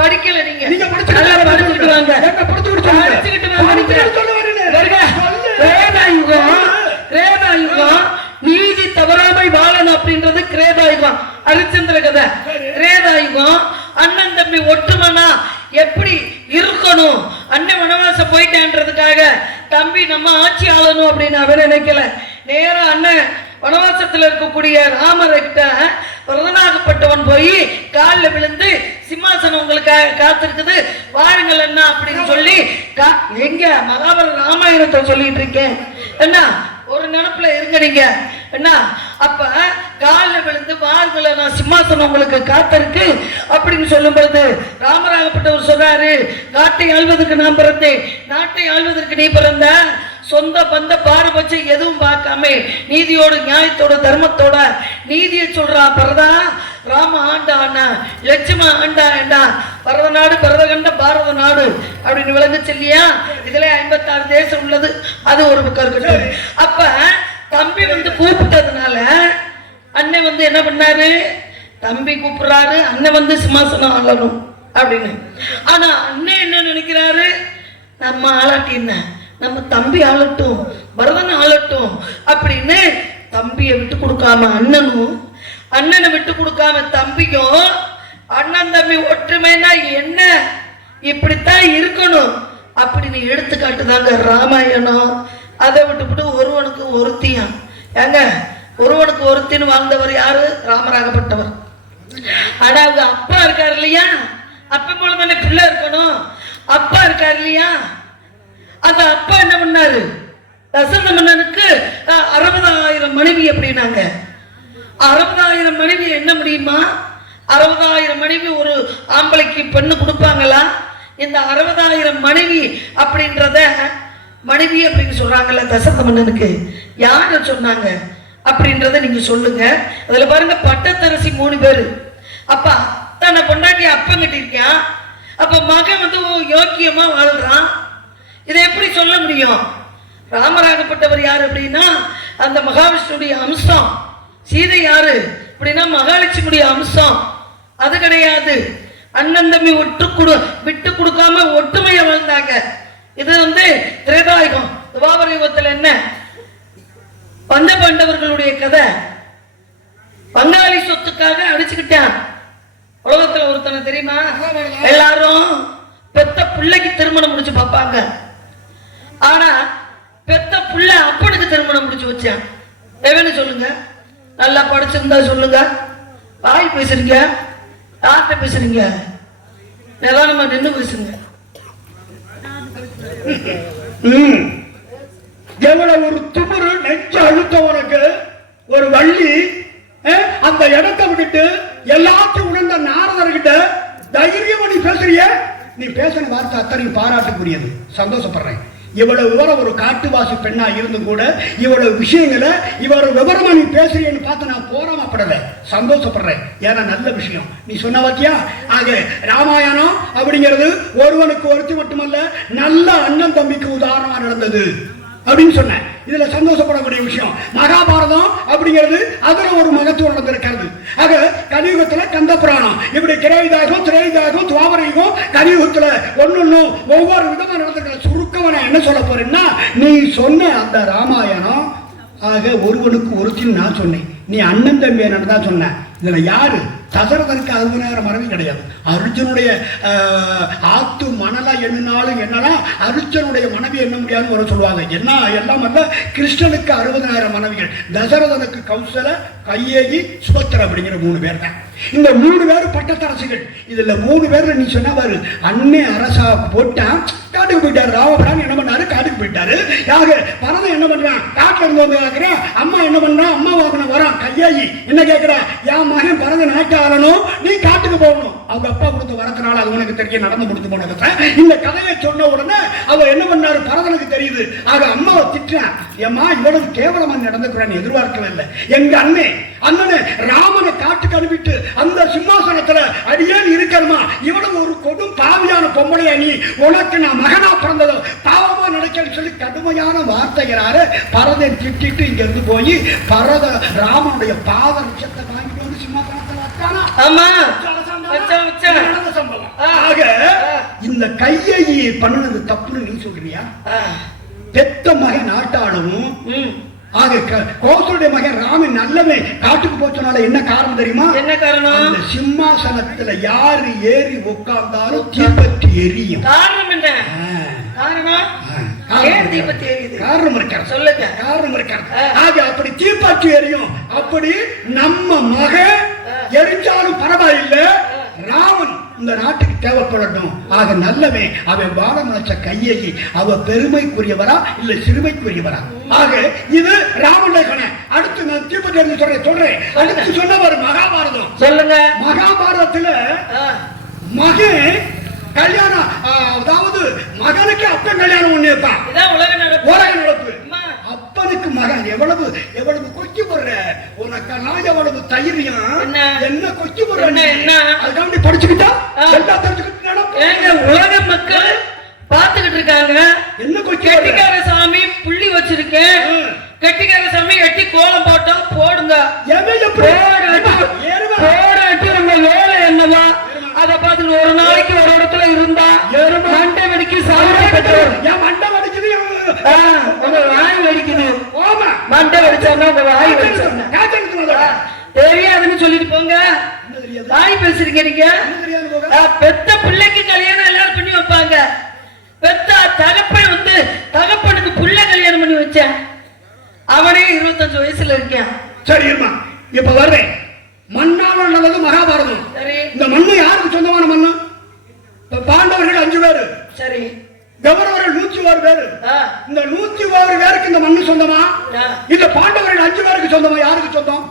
படிக்கல நீங்க? நீங்க படிச்சுக்கிட்டு வாங்க. கிரேதாயுகம் நீதி தவறாமை வாழணும் அப்படின்றது கிரேதாயுகம். ஹரிச்சந்திர கதை கிரேதாயுகம். அண்ணன் தம்பி ஒற்றுமனா எப்படி இருக்கணும், அண்ணன் வனவாசம் போயிட்டேன்றதுக்காக தம்பி நம்ம ஆட்சி ஆளணும் அப்படின்னு அவர் நினைக்கல. நேரா அண்ணன் வனவாசத்துல இருக்கக்கூடிய ராமர்கிட்ட பிரதனாகப்பட்டவன் போய் காலில் விழுந்து சிம்மாசனம் உங்களுக்காக காத்திருக்குது, வாருங்கள் அண்ணா அப்படின்னு சொல்லி எங்க மகாபாரத ராமாயணத்தை சொல்லிட்டு இருக்கேன் என்ன, ஒரு நினைப்புல இருங்க நீங்க என்ன. அப்ப காலில் விழுந்து வாருங்கள், நான் சிம்மாசனம் உங்களுக்கு காத்திருக்கு அப்படின்னு சொல்லும் பொழுது ராமராகப்பட்டவர் சொல்றாரு, நாட்டை ஆள்வதற்கு நான் பிறந்தேன், நாட்டை ஆள்வதற்கு நீ பிறந்த. சொந்த பந்த பாரபட்சம் எதுவும் பார்க்காம நீதியோடு நியாயத்தோட தர்மத்தோட நீதியை சொல்றா பரதா. ராம ஆண்டா அண்ணா, லட்சும ஆண்டா ஏண்டா, பரத நாடு பரத கண்ட பாரத நாடு அப்படின்னு விளங்குச்சு இல்லையா? இதுல 56 தேசம் உள்ளது. அது ஒரு பக்கம் இருக்கட்டும். அப்ப தம்பி வந்து கூப்பிட்டதுனால அண்ணன் வந்து என்ன பண்ணாரு? தம்பி கூப்பிடுறாரு, அண்ணன் வந்து சிம்மாசனம் ஆளணும் அப்படின்னு. ஆனா அண்ணன் என்ன நினைக்கிறாரு? நம்ம ஆளாட்டி என்ன, நம்ம தம்பி ஆளட்டும், பரதன் ஆளட்டும் அப்படின்னு தம்பியை விட்டு கொடுக்காம அண்ணனும், அண்ணனை விட்டு கொடுக்காம தம்பியும், அண்ணன் தம்பி ஒற்றுமைனா என்ன, இப்படித்தான் இருக்கணும் அப்படின்னு எடுத்துக்காட்டுதாங்க ராமாயணம். அதை விட்டுவிட்டு ஒருவனுக்கு ஒருத்தியா ஏங்க, ஒருவனுக்கு ஒருத்தின்னு வாழ்ந்தவர் யாரு? ராமராகப்பட்டவர். ஆனா அவங்க அப்பா இருக்காரு இல்லையா, அப்ப போல தானே பிள்ளை இருக்கணும். அப்பா இருக்காரு இல்லையா, அந்த அப்பா என்ன பண்ணாரு? தசரத மன்னனுக்கு 60,000 மனைவி அப்படின்னாங்க. 60,000 மனைவி என்ன முடியுமா? 60,000 மனைவி ஒரு ஆம்பளைக்கு பெண்ணு கொடுப்பாங்களா? இந்த 60,000 மனைவி அப்படின்றத மனைவி அப்படின்னு சொல்றாங்கல்ல தசரத மன்னனுக்கு, யார சொன்னாங்க அப்படின்றத நீங்க சொல்லுங்க. அதுல பாருங்க, பட்டத்தரசி 3 பேரு. அப்ப அத்தனை பொண்டாட்டி அப்பங்கிட்ட இருக்கான். அப்ப மகன் வந்து யோக்கியமா வாழ்றான். இதை எப்படி சொல்ல முடியும்? ராமராகப்பட்டவர் யாரு அப்படின்னா அந்த மகாவிஷ்ணுடைய அம்சம். சீதை யாரு அப்படின்னா மகாலட்சுமியுடைய அம்சம். அது கிடையாது. அண்ணன் தம்பி விட்டு கொடுக்காம ஒற்றுமையா வாழ்ந்தாங்க. இது திரேதாயுகம். துவாபர யுகத்துல என்ன பஞ்ச பாண்டவர்களுடைய கதை. பங்காளி சொத்துக்காக அடிச்சுக்கிட்டான். உலகத்துல ஒருத்தனை தெரியுமா? எல்லாரும் பெத்த பிள்ளைக்கு திருமணம் முடிச்சு பார்ப்பாங்க. ஆனா பெத்த பிள்ளை அப்பனுக்கு திருமணம் முடிச்சு வச்சான். எவன்னு சொல்லுங்க? நல்லா படிச்சிருந்தா சொல்லுங்க. வாய் பேசுறீங்க, யார்கிட்ட பேசுறீங்க? நிதானமா நின்று பேசுங்க. எவ்வளவு ஒரு துமுறு நெஞ்ச அழுத்தம் உனக்கு. ஒரு வள்ளி அந்த இடத்தை விட்டுட்டு எல்லாத்தையும் உணர்ந்த நாரதர்கிட்ட தைரியமா நீ பேசுறிய. நீ பேசின வார்த்தை அத்தனையும் பாராட்டுக்குரியது. சந்தோஷப்படுறேன். இவ்வளவு விவரம் ஒரு காட்டுவாசி பெண்ணா இருந்தும் கூட இவ்வளவு விஷயங்களை இவ்வளவு விவரமா நீ பேசுறீன்னு பார்த்து நான் போராமப்படல, சந்தோஷப்படுறேன். ஏன்னா நல்ல விஷயம் நீ சொன்ன வாக்கியா. ஆக ராமாயணம் அப்படிங்கிறது ஒருவனுக்கு ஒருத்தி மட்டுமல்ல, நல்ல அண்ணன் தம்பிக்கு உதாரணமா நடந்தது அப்படின்னு சொன்னேன். இதுல சந்தோஷப்படக்கூடிய விஷயம். மகாபாரதம் அப்படிங்கிறது அதுல ஒரு மகத்துவம் நடந்திருக்கிறது. ஆக கலியுகத்துல கந்த புராணம் இப்படி கிரேதாகம் திரேதாகம் துவாபரயுகம் கலியுகத்துல ஒன்னொன்னு ஒவ்வொரு விதமா நடந்திருக்கிற சுருக்கமா நான் என்ன சொல்ல போறேன்னா, நீ சொன்ன அந்த ராமாயணம் ஆக ஒருவனுக்கு ஒருத்தின்னு நான் சொன்னேன். நீ அண்ணன் தம்பி என்னன்னு தான் சொன்ன. இதுல யாரு? தசரதனுக்கு 60,000 மனைவி கிடையாது. அர்ஜுனுடைய ஆத்து மணலா எண்ணினாலும் என்னன்னா அர்ஜுனுடைய மனைவி எண்ண முடியாதுன்னு வர சொல்லுவாங்க. என்ன எல்லாம் அல்ல, கிருஷ்ணனுக்கு 60,000 மனைவிகள். தசரதனுக்கு கௌசல, கையேயி, சுபத்திரா அப்படிங்கிற 3 பேர் தான். இந்த 3 பேர் பட்டத்தரசிகள். இதுல 3 பேர்ல நீ சொன்னவாரு அண்ணே அரசா போட்டான், காட்டுக்கு போயிட்டாரு. ராமபிரான் என்ன பண்ணாரு? காட்டுக்கு போயிட்டாரு. யாக பரதன் என்ன பண்றான்? காட்டுல இருந்து வந்து கேட்கிறான். அம்மா என்ன பண்றான்? அம்மா வாங்கின வரான். கையாயி என்ன கேட்கிறா? என் மகன் பரதன் நாட்டு ஆளணும், நீ காட்டுக்கு போகணும். அவங்க அப்பா கொடுத்த வரத்தினால அது உனக்கு தெரிய நடந்து முடித்து போனது. இந்த கதையை சொன்ன உடனே அவ என்ன பண்ணாரு? பரதனுக்கு தெரியுது. ஆக அம்மாவை திட்டான். ஏம்மா இவ்வளவு கேவலமா நடந்துக்கிறான்னு எதிர்பார்க்கவே இல்லை. எங்க அண்ணனை ராமனை காட்டுக்கு அனுப்பிட்டு அந்த சிம்மாசனத்துல அடியேன் இருக்கணுமா? இவ்வளவு ஒரு கொடும் பாவியான பொம்பளையா நீ? உனக்கு நான் மகனா பிறந்ததோ பாவமா நினைக்கன்னு சொல்லி கடுமையான வார்த்தைகிறாரு. பரதன் திட்டிட்டு இங்க இருந்து போய் பரத ராமனுடைய பாத நிச்சயத்தை வாங்கிட்டு வந்து சிம்மாசனத்துல வச்சானா? ஆமா. ஆக இந்த கையை பண்ணுனது தப்புன்னு நீ சொல்றியா? பெத்த மகன் நாட்டாளவும் ஆக கோசலுடைய மகன் ராமன் நல்லவே காட்டுக்கு போச்சனால என்ன காரணம் தெரியுமா? என்ன காரணம்? அந்த சிம்மாசனத்துல யாரு ஏறி உட்கார்ந்தாலும் தீப்பற்றி எரியும். காரணம் என்ன? காரணம் காரணம் இருக்காரு. சொல்லுங்க. காரணம் இருக்காரு. ஆக அப்படி தீப்பற்றி எரியும். அப்படி நம்ம மகன் எரிஞ்சாலும் பரவாயில்லை, ராமன் இந்த நாட்டுக்கு தேவைப்படட்டும். ஆக நல்லவே அவன் வாழ நினைச்ச கையை அவ பெருமைக்குரியவரா இல்ல சிறுமைக்குரியவரா? ஆக இது ராமனுடைய கணை. அடுத்து நான் தீபத்தி சொல்றேன். அடுத்து சொன்னவர் மகாபாரதம். சொல்லுங்க. மகாபாரதத்துல மகன் கல்யாணம், அதாவது மகனுக்கு அப்பன் கல்யாணம் ஒண்ணு இருப்பான். உலக நடப்பு. அப்பனுக்கு மகன் எவ்வளவு எவ்வளவு கொச்சி போடுற உனக்கு நான் எவ்வளவு தைரியம் என்ன கொச்சி போடுற என்ன அதுக்காண்டி படிச்சுக்கிட்டா எல்லா தெரிஞ்சுக்கிட்டு உலக மக்கள் பாத்துக்கிட்டு இருக்காங்க. என்ன கொச்சி? கெட்டிக்கார சாமி புள்ளி வச்சிருக்கேன், கெட்டிக்கார சாமி எட்டி கோலம் போட்டோம் போடுங்க. நம்ம வேலை என்னவா அத பாத்துட்டு ஒரு நாளைக்கு ஒரு இடத்துல இருந்தா மண்டை வெடிக்கு சாமி பெற்றோர் என் மண்டை வெடிக்குது, உங்க வாய் வெடிக்குது. மண்டை வெடிச்சா உங்க வாய் வெடிச்சா தெரியாதுன்னு சொல்லிட்டு போங்க. வாய் பேசுறீங்க நீங்க. பெத்த பிள்ளைக்கு கல்யாணம் எல்லாரும் பண்ணி வைப்பாங்க. பெத்த தகப்பன் தகப்பனுக்கு புள்ள கல்யாணம் பண்ணி வச்சேன். அவனே 25 வயசுல இருக்கான். சரி இப்ப வர்றேன். மண்ணால் உள்ளது மகாபாரதம். இந்த மண்ணு யாருக்கு சொந்தமான மண்ணு? பாண்டவர்கள் 5 பேரு. சரி. கௌரவர்கள் 101 பேரு. இந்த 101 பேருக்கு இந்த மண்ணு சொந்தமா? இந்த பாண்டவர்கள் 5 பேருக்கு சொந்தமா? யாருக்கு சொந்தம்?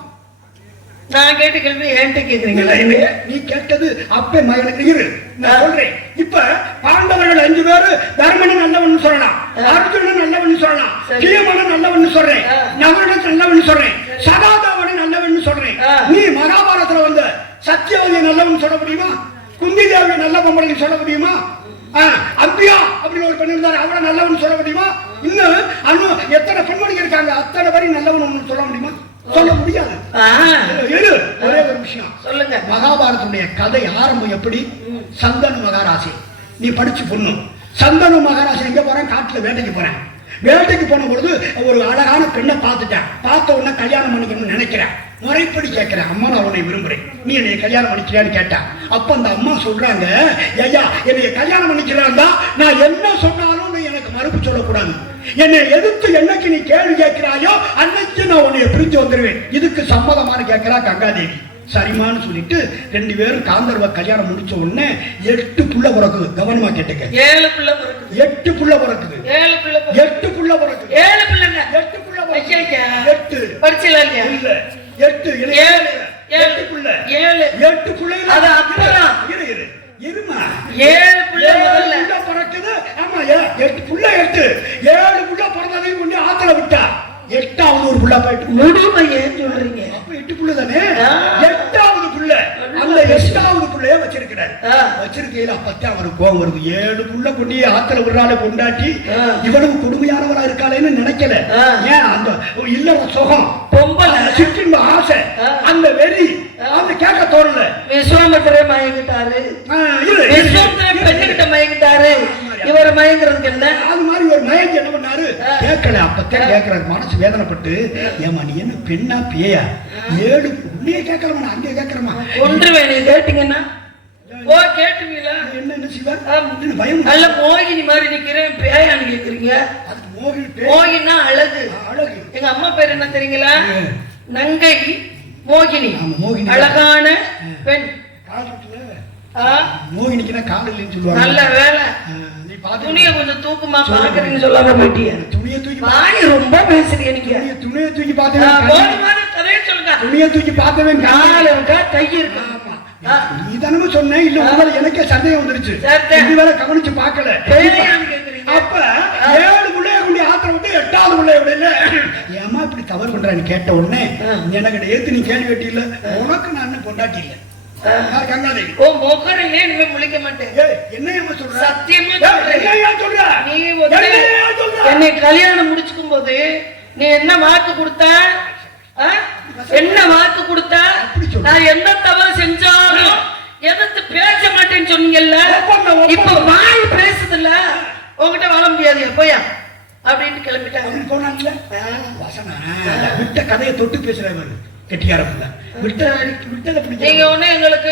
நான் கேட்ட கேள்வி என்கிட்ட கேக்குறீங்க. நீ கேட்டது அப்ப மகனுக்கு இரு நான் சொல்றேன். இப்ப பாண்டவர்கள் 5 பேரு தர்மன் நல்லவன் சொல்லலாம், அர்ஜுனன் நல்லவன் சொல்லலாம், பீமன் நல்லவன் சொல்றேன், நகுலன் நல்லவன் சொல்றேன், சகாதேவன் நல்லவன் சொல்றேன். நீ மகாபாரதத்துல வந்த சத்தியவதி நல்லவன் சொல்ல முடியுமா? குந்தி தேவி நல்ல பொம்பளைன்னு சொல்ல முடியுமா? அம்பியா அப்படின்னு ஒரு பெண் இருந்தாரு, அவளை நல்லவன் சொல்ல முடியுமா? இன்னும் எத்தனை பெண்மணிகள் இருக்காங்க, அத்தனை பேரும் நல்லவன் சொல்ல முடியுமா? சொல்ல முடியாது. ஒரே ஒரு விஷயம் சொல்லுங்க. மகாபாரதத்துடைய கதை ஆரம்பம் எப்படி? சந்தனு மகாராசி நீ படிச்சு பொண்ணு. சந்தனு மகாராசி எங்க போறேன்? காட்டுல வேட்டைக்கு போறேன். வேட்டைக்கு போன பொழுது ஒரு அழகான பெண்ணை பார்த்துட்டேன். பார்த்த உடனே கல்யாணம் பண்ணிக்கணும்னு நினைக்கிறேன். முறைப்படி கேட்கிறேன், அம்மா நான் உன்னை விரும்புறேன், நீ என்னை கல்யாணம் பண்ணிக்கிறியான்னு கேட்டேன். அப்ப அந்த அம்மா சொல்றாங்க, ஐயா என்னைய கல்யாணம் பண்ணிக்கிறான் தான், நான் என்ன சொன்னாலும் நீ எனக்கு மறுப்பு சொல்லக்கூடாது. என்னை எதிர்த்து என்னைக்கு நீ கேள்வி கேட்கிறாயோ அன்னைக்கு நான் உன்னைய பிரிஞ்சு வந்துடுவேன். இதுக்கு சம்மதமான கேட்கிறா கங்காதேவி. சரிமான்னு சொல்லிட்டு 2 பேரும் காந்தர்வ கல்யாணம் முடிச்ச உடனே 8 புள்ள பிறக்குது. கவனமா கேட்டுக்க. 7 புள்ள பிறக்குது. 8 புள்ள பிறக்குது. 7 புள்ள 8 புள்ள பிறக்குது. 7 புள்ளங்க. 8 புள்ள பிறக்குது. 8 படிச்சல இல்லையா? இல்ல 8 இல்ல 7 புள்ள. 8 புள்ள. அது அப்புறம் இருமா 7 புள்ள முதல்ல பிறக்குது. ஆமா 8 புள்ள 8 7 புள்ள பிறந்ததையும் கொண்டு ஆத்துல விட்டா 8வது ஒரு புள்ள போயிட்டு முடியுமா? ஏன் சொல்றீங்க? அப்ப 8 புள்ள தானே. 8வது புள்ள. அந்த 8வது புள்ளைய வச்சிருக்கிறாரு. வச்சிருக்கையில அப்பத்தான் அவருக்கு கோபம் வருது. 7 புள்ள கொண்டு ஆத்துல விடுறாளே கொண்டாட்டி இவ்வளவு கொடுமையானவரா இருக்காளேன்னு நினைக்கல. ஏன் அந்த இல்லற சுகம், பொம்பளை சிற்றின்ப ஆசை, அந்த வெறி அந்த கேட்க தோணல. விஸ்வாமித்திரே மயங்கிட்டாரு. விஸ்வாமித்திரே பெண்ணுகிட்ட மயங்கிட்டாரு. இவர் மயங்கிறதுக்கு என்ன? அது மாதிரி ஒரு மயங்கி என்ன பண்ணாரு? கேட்கல. அப்பத்தான் கேட்கிறாரு. மனசு வேதனைப்பட்டு, ஏமா நீ என்ன பெண்ணா பேயா? 7 உன்னையே கேட்கலாமா, அங்கே கேட்கறமா? ஒன்றுவேன். நீ கேட்டீங்கன்னா ஓ கேட்டுவீங்களா? என்ன சிவா பயம்? நல்ல மோகினி மாதிரி நிக்கிறேன், பேயான்னு கேக்குறீங்க. மோகினா அழகு. அழகு. எங்க அம்மா பேர் என்ன தெரியுங்களா? நங்கை மோகினி. அழகான பெண். மோகினிக்குன்னா கால் இல்லைன்னு சொல்லுவாங்க. நல்ல வேலை. துணியை கொஞ்சம் தூக்குமா பாக்குறீங்கன்னு சொல்லாம போயிட்டிய. துணியை தூக்கி வாங்கி ரொம்ப பேசுறீங்க நீங்க. துணியை தூக்கி பார்த்தேன். கதையை சொல்லுங்க. துணியை தூக்கி பார்த்தவன் கால் இருக்கா கை இருக்கா? நீ தானே சொன்னேன். இல்ல உங்களை எனக்கே சந்தேகம் வந்துருச்சு. இது வேற கவனிச்சு பார்க்கல. அப்ப 7 புள்ளைய கொண்டு ஆத்திர விட்டு 8வது புள்ளைய விடல. ஏமா இப்படி தவறு பண்றான்னு கேட்ட உடனே எனக்கு ஏத்து நீ கேள்வி வெட்டி இல்ல, உனக்கு நான் பொண்டாட்டி இல்ல. ஓ மொகரையே இனிமே முழிக்க மாட்டேன். என்ன சொல்ற? சத்தியமா சொல்ற. நீ என்னை கல்யாணம் முடிச்சுக்கும் போது நீ என்ன வாக்கு கொடுத்த? என்ன வாக்கு கொடுத்த? நான் எந்த தவறு செஞ்சாலும் எதிர்த்து பேச மாட்டேன்னு சொன்னீங்கல்ல. இப்ப வாய் பேசுதுல்ல, உங்ககிட்ட வாழ முடியாது போயா அப்படின்னு கிளம்பிட்டாங்க. போனாங்கல்ல விட்ட கதையை தொட்டு பேசுறவர் கெட்டியாரம்ல. விட்டதை பிடிக்க எங்களுக்கு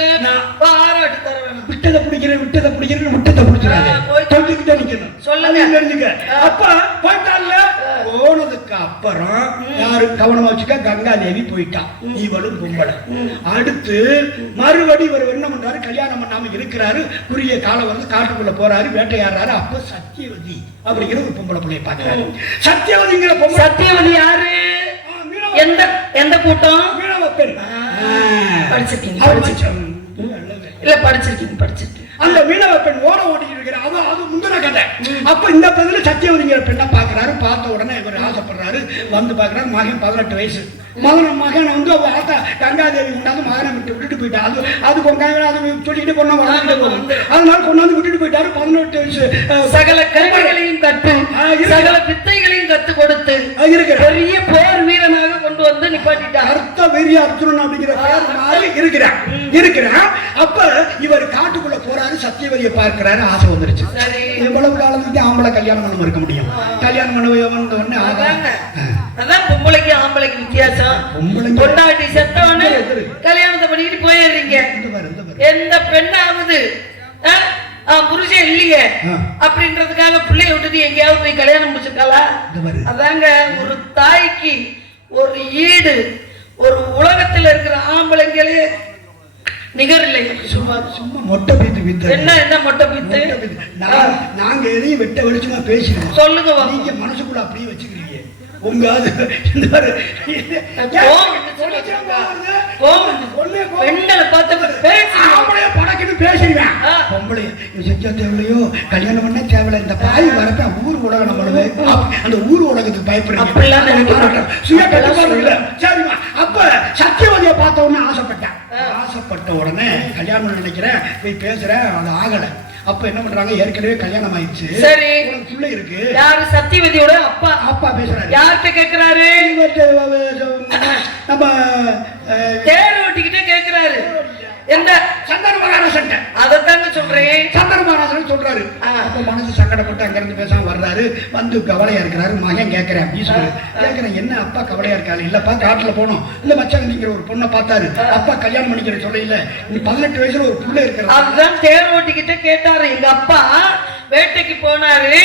பாராட்டு தர வேணும். விட்டதை பிடிக்கிறேன் விட்டதை பிடிக்கிறேன் விட்டதை பிடிச்சிடாங்க. சொல்லிக்கிட்டே நிக்கணும். சொல்லுங்க. அப்ப போயிட்டான்ல. போனதுக்கு அப்புறம் யாரு கவனமா வச்சுக்க? கங்காதேவி போயிட்டான். இவளும் பொம்பளை. அடுத்து மறுபடி இவர் என்ன பண்றாரு? கல்யாணம் பண்ணாம இருக்கிறாரு. குறுகிய காலம் வந்து காட்டுக்குள்ள போறாரு, வேட்டையாடுறாரு. அப்ப சத்தியவதி அப்படிங்கிற ஒரு பொம்பளை பிள்ளைய பாக்குறாரு. சத்தியவதிங்கிற பொம்பளை. சத்தியவதி யாரு? எந்த எந்த கூட்டம்? படிச்சிருக்கீங்க இல்ல? படிச்சிருக்கீங்க. அந்த மீனவ பெண் ஓட ஓட்டிட்டு இருக்கிற அது முந்தின கதை. அப்ப இந்த பதில சத்தியவதிங்கிற பெண்ணை பாக்குறாரு. பார்த்த உடனே இவர் ஆசைப்படுறாரு. வந்து பாக்குறாரு. மகன் 18 வயசு. மகன் வந்து ஆத்தா கங்காதேவி கொண்டாந்து மகனை விட்டுட்டு போயிட்டா. அது சொல்லிட்டு பொண்ணை வளர்ந்துட்டு போகும். அதனால கொண்டாந்து விட்டுட்டு போயிட்டாரு. 18 வயசு. சகல கலைகளையும் கற்று சகல வித்தைகளையும் கத்து கொடுத்து பெரிய போர் வீரனாக கொண்டு வந்து நிப்பாட்டிட்டார். அர்த்த வீரிய அர்ஜுனன் அப்படிங்கிற பேர் மாதிரி இருக்கிறான். அப்ப இவர் காட்டுக்குள்ள போறாரு. சத்தியவதியை பார்க்கிறாரு. ஆசை வந்துருச்சு. எவ்வளவு காலத்துக்கு ஆம்பளை கல்யாணம் பண்ண இருக்க முடியும்? கல்யாணம் பண்ண வந்த உடனே அதான் பொம்பளைக்கு ஆம்பளைக்கு வித்தியாசம். பொண்டாட்டி செத்தவனே கல்யாணத்தை பண்ணிட்டு போயிடுறீங்க. எந்த பெண்ணாவது புருஷன் இல்லையே அப்படின்றதுக்காக பிள்ளைய விட்டுட்டு எங்கேயாவது போய் கல்யாணம் முடிச்சிருக்காளா? அதாங்க ஒரு தாய்க்கு ஒரு ஈடு ஒரு உலகத்தில் இருக்கிற ஆம்பளைங்களே நிகர் இல்லை. சும்மா மொட்டை பீத்து என்ன மொட்டை பீத்து? நாங்க எதையும் வெட்ட வெளிச்சமா பேசுறோம். சொல்லுங்க. நீங்க மனசுக்குள்ள அப்படியே வச்சுக்கிறீங்க. உங்க பெண்களை பார்த்து பேசுறீங்க. பொம்பளைய செஞ்சா தேவையோ கல்யாணம் பண்ண தேவையில்ல. இந்த பாய் வரப்ப ஊர் உலகம் நம்மளது அந்த ஊர் உலகத்துக்கு பயப்படுறீங்க. சுய கட்டுப்பாடு இல்ல. சரிமா. அப்ப சத்தியவதி தாலியை பார்த்த உடனே ஆசைப்பட்ட உடனே கல்யாணம் நினைக்கிறேன் போய் பேசுறேன், அது ஆகல. அப்ப என்ன பண்றாங்க, ஏற்கனவே கல்யாணம் ஆயிடுச்சு, சரி புள்ள இருக்கு. யாரு? சத்தியவதியோட அப்பா பேசுறாரு. யார்கிட்ட கேக்குறாரு? நம்ம தேர் ஓட்டிக்கிட்டே கேக்குறாரு. எந்த சந்தன மகாராஜன்? அதத்தாங்க சொல்றேன். சந்தன மகாராஜன் சொல்றாரு. அப்ப மனசு சங்கடப்பட்டு அங்க இருந்து பேசாம வர்றாரு. வந்து கவலையா இருக்கிறாரு. மகன் கேட்கிறேன், கேட்கிறேன், என்ன அப்பா கவலையா இருக்காரு? இல்லப்பா காட்டுல போனோம், இந்த மச்சங்கிற ஒரு பொண்ணை பார்த்தாரு, அப்பா கல்யாணம் பண்ணிக்கிற சொல்ல இல்ல, நீ 18 வயசுல ஒரு புள்ள இருக்கிற. அதுதான் தேர் ஓட்டிக்கிட்டே கேட்டாரு. எங்க அப்பா வேட்டைக்கு போனாரு,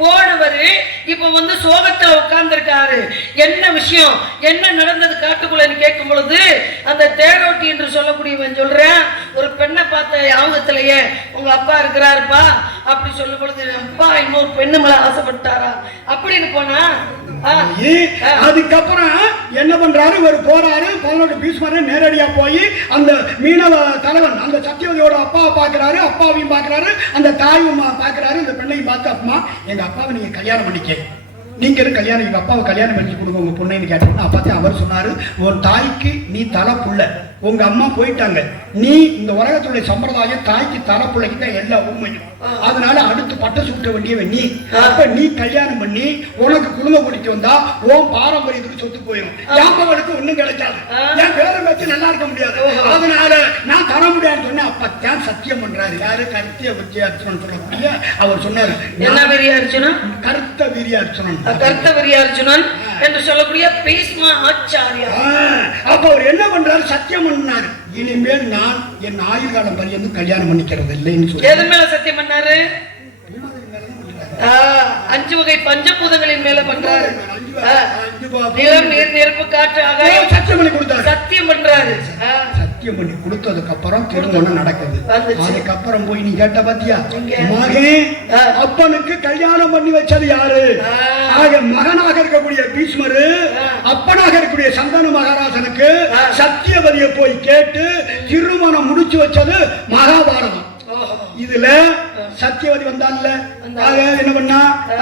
போனவரு இப்ப வந்து சோகத்துல உட்கார்ந்துருக்காரு. என்ன விஷயம், என்ன நடந்தது காட்டுக்குள்ளன்னு கேட்கும் பொழுது அந்த தேரோட்டி என்று சொல்லக்கூடியவன் சொல்றேன், ஒரு பெண்ணை பார்த்த யாபகத்திலேயே உங்க அப்பா இருக்கிறாருப்பா அப்படி சொல்லும் பொழுது, அப்பா இன்னொரு பெண்ணு மேல ஆசைப்பட்டாரா அப்படின்னு போனா. அதுக்கப்புறம் என்ன பண்றாரு, இவர் போறாரு 18 பீஸ்மரே நேரடியா போய் அந்த மீனவ தலைவன் அந்த சத்தியவதியோட அப்பாவை பாக்குறாரு, அப்பாவையும் பாக்குறாரு, அந்த தாயும் பாக்குறாரு. இந்த பெண்ணையும் பார்த்து, அப்பா எங்க அப்பாவை நீங்க கல்யாணம் பண்ணிக்க, நீங்க கல்யாணம் எங்க அப்பாவை கல்யாணம் பண்ணி கொடுங்க உங்க பொண்ணைன்னு கேட்டோம்னா அப்பா அவர் சொன்னாரு, உன் தாய்க்கு நீ தலை புள்ள, உங்க அம்மா போயிட்டாங்க, நீ இந்த உலகத்துடைய சம்பிரதாயம் தாய்க்கு தலை பிள்ளைக்கு தான் எல்லா உண்மையும், அதனால அடுத்து பட்ட சுட்ட வேண்டியவன் நீ. அப்ப நீ கல்யாணம் பண்ணி உனக்கு குடும்பம் கூட்டிட்டு வந்தா உன் பாரம்பரியத்துக்கு சொத்து போயிடும், என் மகளுக்கு ஒண்ணும் கிடைக்காது, என் பேரை வச்சு நல்லா இருக்க முடியாது, அதனால நான் தர முடியாதுன்னு சொன்னேன். அப்பத்தான் சத்தியம் பண்றாரு. யாரு? கருத்திய விஜயார்ச்சனன் சொல்லக்கூடிய அவர் சொன்னாரு. என்ன வீரியார்ச்சனன்? கருத்த வீரியார்ச்சனன். கருத்த வீரியார்ச்சனன் என்று சொல்லக்கூடிய பீஷ்ம ஆச்சாரியா. அப்ப அவர் என்ன பண்றாரு, சத்தியம் பண்ணாரு, இனிமேல் நான் என் ஆயுள் காலம் பரியந்தும் கல்யாணம் பண்ணிக்கிறது இல்லைன்னு சொல்லி. எது மேல சத்தியம் பண்ணாரு? 5 வகை பஞ்சபூதங்களின் மேல பண்றாரு. நிலம், நீர், நெருப்பு, காற்று, ஆகாயம் சத்தியம் பண்ணி கொடுத்தாரு. சத்தியம் பண்றாரு. சத்தியம் பண்ணி கொடுத்ததுக்கு அப்புறம் திருமணம் நடக்குது. அதுக்கப்புறம் போய் நீ கேட்ட பாத்தியா, மகன் அப்பனுக்கு கல்யாணம் பண்ணி வச்சது யாரு? ஆக மகனாக இருக்கக்கூடிய பீஷ்மரு அப்பனாக இருக்கக்கூடிய சந்தன மகாராஜனுக்கு சத்தியவதியை போய் கேட்டு திருமணம் முடிச்சு வச்சது மகாபாரதம். இதுல சத்தியவதி வந்தால என்ன பண்ணா,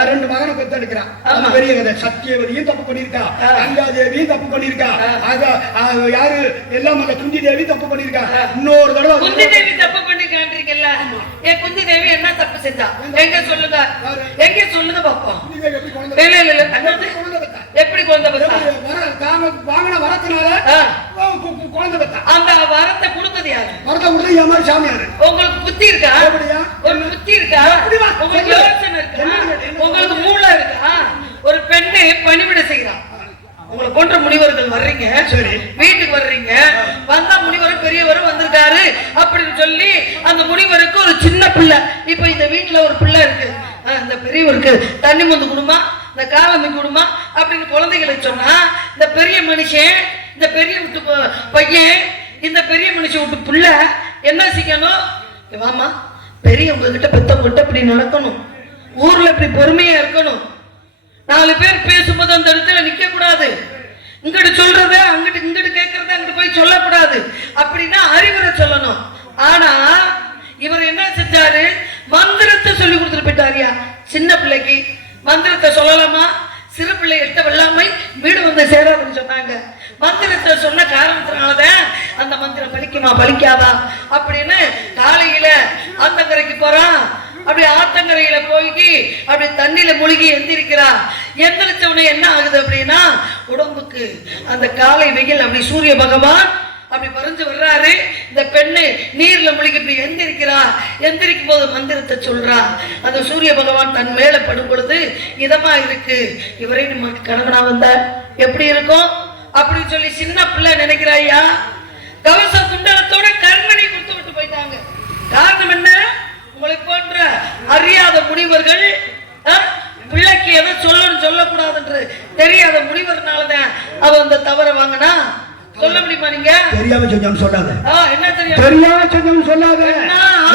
2 மகனை பெத்து எடுக்கிறான். அது பெரிய கதை. சத்தியவதியும் தப்பு பண்ணிருக்கா, கங்காதேவியும் தப்பு பண்ணிருக்கா, யாரு எல்லாம் குந்தி தேவி தப்பு பண்ணிருக்கா. இன்னொரு தடவை குந்தி தேவி தப்பு பண்ணிருக்கீங்கல்ல, ஏன் குந்தி தேவி என்ன தப்பு செஞ்சா? எங்க சொல்லுங்க, எங்க சொல்லுங்க பாப்போம். இல்ல இல்ல இல்ல, எப்படி குழந்தை பெத்தா? வாங்கின வரத்தினால குழந்தை பெத்தா. அந்த வரத்தை கொடுத்தது யாரு? வரத்தை கொடுத்தது என் மாதிரி சாமியாரு. உங்களுக்கு புத்தி இருக்கா? ஒரு புத்தி இருக்கா? உங்களுக்கு யோசனை இருக்கா? உங்களுக்கு மூளை இருக்கா? ஒரு பெண்ணை பணிவிட செய்யறான். உங்களை போன்ற முனிவர்கள் வர்றீங்க, வீட்டுக்கு வர்றீங்க, வந்தா முனிவர் பெரியவர் வந்திருக்காரு அப்படின்னு சொல்லி அந்த முனிவருக்கு ஒரு சின்ன பிள்ளை, இப்ப இந்த வீட்டுல ஒரு பிள்ளை இருக்கு, இந்த பெரியவருக்கு தண்ணி மந்து குடுமா, இந்த காலமி குடுமா அப்படின்னு குழந்தைகளை சொன்னா, இந்த பெரிய மனுஷன், இந்த பெரிய விட்டு பையன், இந்த பெரிய மனுஷன் விட்டு புள்ள என்ன செய்யணும்? வாமா, பெரியவங்க கிட்ட பெத்தவங்க கிட்ட இப்படி நடக்கணும், ஊர்ல இப்படி பொறுமையா இருக்கணும், 4 பேர் பேசும்போது அந்த இடத்துல நிக்க கூடாது, இங்கிட்டு சொல்றத அங்கிட்டு இங்கிட்டு கேட்கறத அங்கிட்டு போய் சொல்லக்கூடாது அப்படின்னா அறிவுரை சொல்லணும். ஆனா இவர் என்ன செஞ்சாரு, மந்திரத்தை சொல்லி கொடுத்துட்டு போயிட்டாரியா. சின்ன பிள்ளைக்கு மந்திரத்தை சொல்லலாமா? சிறு பிள்ளை எட்ட வெள்ளாமை வீடு வந்து சேராதுன்னு சொன்னாங்க. மந்திரத்தை சொன்ன காரணத்தினாலதான் அந்த மந்திரம் பலிக்குமா பலிக்காதா அப்படின்னு காலையில ஆத்தங்கரைக்கு போறான். அப்படி ஆத்தங்கரையில போய் அப்படி தண்ணியில மூழ்கி எந்திரிக்கிறா. எந்திரிச்ச உடனே என்ன ஆகுது அப்படின்னா, உடம்புக்கு அந்த காலை வெயில் அப்படி சூரிய பகவான் அப்படி பறிஞ்சு வர்றாரு. இந்த பெண்ணு நீர்ல முழுகி இப்படி எந்திரிக்கிறா. எந்திரிக்கும் போது மந்திரத்தை சொல்றா. அந்த சூரிய பகவான் தன் மேல படும் பொழுது இதமா இருக்கு, இவரே நமக்கு கணவனா வந்தார் எப்படி இருக்கும் அப்படின்னு சொல்லி சின்ன பிள்ளை நினைக்கிறாயா. கவச குண்டலத்தோட கர்மனை கொடுத்து விட்டு போயிட்டாங்க. காரணம் என்ன? உங்களை போன்ற அறியாத முனிவர்கள், பிள்ளைக்கு எதை சொல்லணும் சொல்லக்கூடாது என்று தெரியாத முனிவர்னாலதான் அவ அந்த தவற வாங்கினா. சொல்ல முடியுமா? நீங்க தெரியாம செஞ்சோம் சொல்லாத. என்ன தெரியும்? தெரியாம செஞ்சோம் சொல்லாத.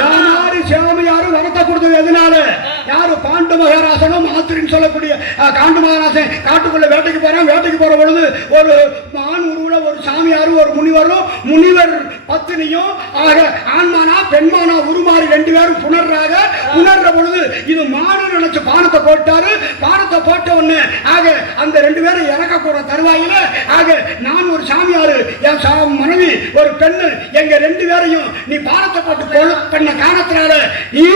யாரு சாமியாரும் வரத்தை கொடுத்தது எதனால? யாரு? பாண்டு மகாராசனும் மாத்திரின்னு சொல்லக்கூடிய காண்டு மகாராசன் காட்டுக்குள்ள வேட்டைக்கு போறான். வேட்டைக்கு போற பொழுது ஒரு ஆண் உருவுல ஒரு சாமியாரும் ஒரு முனிவரும், முனிவர் பத்தினியும் ஆக ஆண்மானா பெண்மானா உருமாறி ரெண்டு பேரும் புணர்ற பொழுது இது மாடு நினைச்சு பானத்தை போட்டாரு. பானத்தை போட்ட உடனே ஆக அந்த ரெண்டு பேரும் இறக்க கூட தருவாயில ஆக நான் ஒரு சாமியாரு, என் மனைவி ஒரு பெண்ணு, எங்க ரெண்டு பேரையும் நீ பானத்தை போட்டு பண்ண காரணத்தினால நீ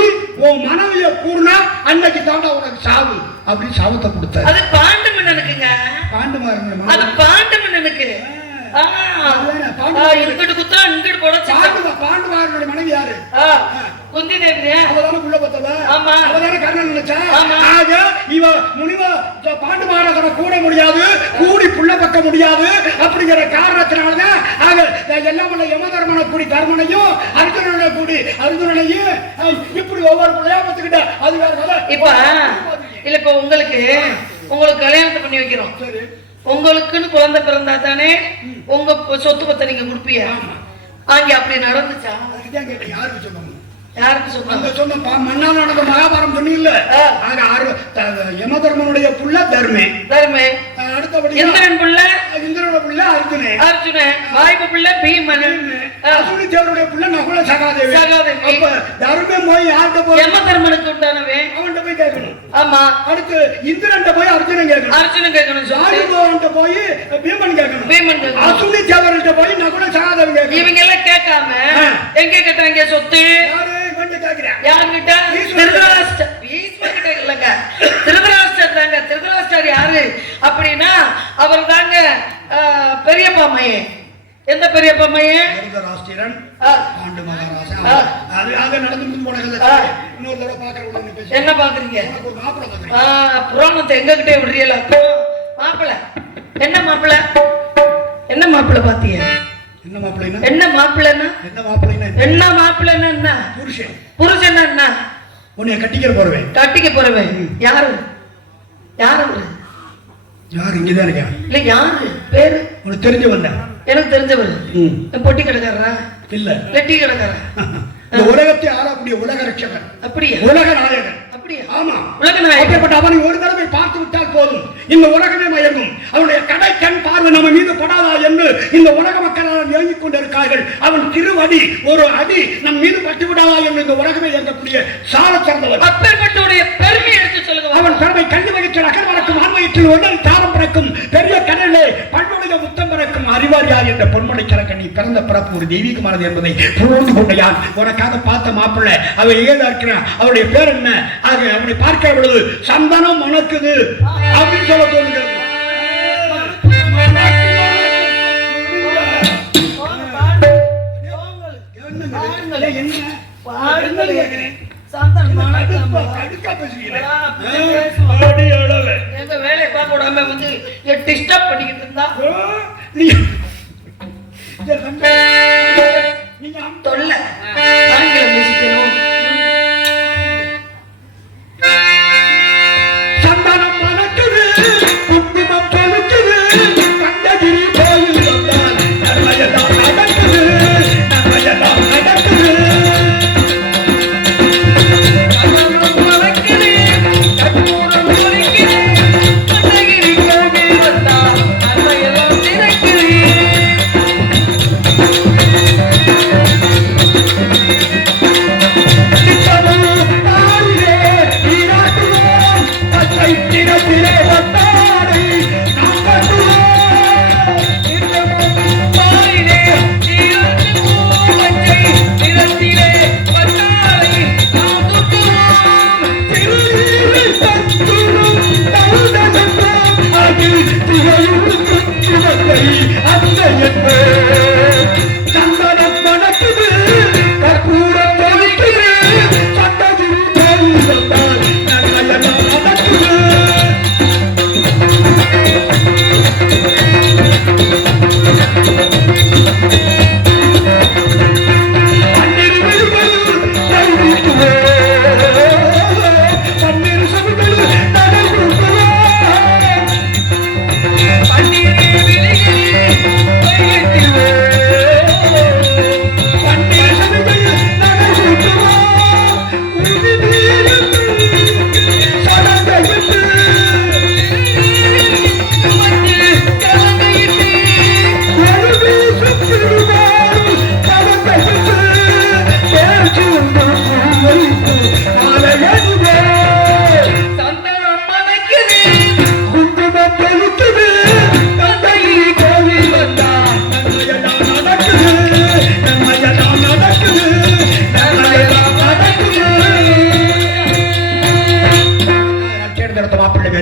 உன் மனைவிய கூர்னா அன்னைக்கு தாண்டா உனக்கு சாவு அப்படின்னு சாபத்தை கொடுத்தாரு. அது பாண்டு மன்னனுக்குங்க. பாண்டு மாறுங்க, அது பாண்டு மன்னனுக்கு. இங்கிட்டு குத்தா இங்கிட்டு போட. பாண்டு மாறனுடைய மனைவி யாரு? குந்தி தேவி. அவதான புள்ள பத்தவ. ஆமா. அவதான கர்ணன் நினைச்சா. ஆமா. ஆக இவ முனிவ பாண்டு மாறதன கூட முடியாது, கூடி புள்ள பக்க முடியாது அப்படிங்கிற காரணத்தினாலதான் ஆக எல்லாம் உள்ள யமதர்மனை கூடி தர்மனையும் அர்ஜுனனை கூடி அர்ஜுனனையும் இப்படி ஒவ்வொரு பிள்ளையா பத்துக்கிட்ட அது வேற கதை. இப்ப இல்ல இப்ப உங்களுக்கு கல்யாணத்தை பண்ணி வைக்கிறோம். உங்களுக்குன்னு குழந்தை பிறந்தா தானே உங்க சொத்து பத்தை நீங்க கொடுப்பீங்க. அங்க அப்படி நடந்துச்சா? யாருக்கு சொன்னாங்க? யாருக்கு சொன்னாங்க? சொன்ன மன்னால் நடந்த மகாபாரம் சொன்னீங்கல்ல, யமதர்மனுடைய புள்ள தர்மே. அடுத்தபடி இந்திரன் புள்ள அர்ஜுனன். வாய்ப்பு புள்ள பீமன். அசுனி தேவருடைய புள்ள நகுல சகாதேவி. அப்ப தர்மே போய் யார்கிட்ட போய்? யமதர்மனுக்கு உண்டானவே அவன்கிட்ட போய் கேட்கணும். ஆமா. அடுத்து இந்திரன் போய் அர்ஜுனன் கேட்கணும். வாயுபவன்கிட்ட போய் பீமன் கேட்கணும். அசுனி தேவர்கிட்ட போய் நகுல சகாதேவி கேட்கணும். இவங்க எல்லாம் கேட்காம எங்க கேட்டாங்க சொத்து? யாருகிட்ட? திருதராஷ்டிரர் யாரு அப்படின்னா அவர் தாங்க பெரியப்பா மையன். எந்த பெரியப்பா மையன்? திருதராஷ்டிரன் ஆண்டு மகாராஜா. அது நடந்து போனது. இன்னொரு தடவை பாக்குறேன். என்ன பாக்குறீங்க? புராணத்தை எங்க கிட்டே விடுறீங்களா? மாப்பிள்ள என்ன மாப்பிள்ள? என்ன மாப்பிள்ள பாத்தீங்க? என்ன மாப்பிள்ளைனா? என்ன மாப்பிள்ளைனா? என்ன மாப்பிள்ளைனா? என்ன மாப்பிள்ளைனா? என்ன புருஷன்? புருஷன் என்ன? உன்னை கட்டிக்க போறவன். யாரு? யாரு? யாரு? இங்கதான் இருக்கேன். இல்ல யாரு பேரு? உனக்கு தெரிஞ்சவன்? எனக்கு தெரிஞ்சவர். பொட்டி கடைக்காரரா? இல்ல, லெட்டி கடைக்காரா? இந்த உலகத்தை ஆளக்கூடிய உலக ரட்சகன். அப்படியே உலக நாயகன். அப்படியே. ஆமா, உலக நாயகன். அவனை ஒரு தடவை பார்த்து விட்டால் போதும், இந்த உலகமே மயங்கும். அவனுடைய கடை கண் பார்வை நம்ம மீது படாதா என்று இந்த உலக மக்கள் இயங்கிக் கொண்டிருக்கார்கள். அவன் திருவடி ஒரு அடி நம் மீது பட்டு விடாதா என்று இந்த உலகமே இயங்கக்கூடிய சால சிறந்தவன். அப்பேற்பட்டவருடைய பெருமை எடுத்து சொல்லுங்க. அவன் பெருமை கல்வி வயிற்றில் அகல் வளர்க்கும், ஆண் வயிற்றில் ஒன்றன் தாரம் பிறக்கும், பெரிய கடலே பண்புடைய முத்தம் பிறக்கும், அறிவாரியார் என்ற பொன்முனை கணக்கணி பிறந்த பிறப்பு ஒரு தெய்வீகமானது என்பதை புரிந்து கொண்ட யான் உனக்காக பார்த்த மாப்பிள்ளை அவன் ஏதா இருக்கிறான். அவருடைய பேர் என்ன? ஆக அவனை பார்க்க பொழுது சந்தனம் மணக்குது அப்படின்னு சொல்ல தோணுகிறது. எங்க வேலையை பார்க்க விடாம வந்து டிஸ்டர்ப் பண்ணிக்கிட்டு இருந்தா தொல்லை. ஆங்கிலம் பேசிக்கணும். சந்தனம் மணக்குது, குங்குமம் தொழுக்குது, கண்டகிரி கோயில் வந்தால் நன்மையெல்லாம் நடக்குது, நன்மையெல்லாம் நடக்குது.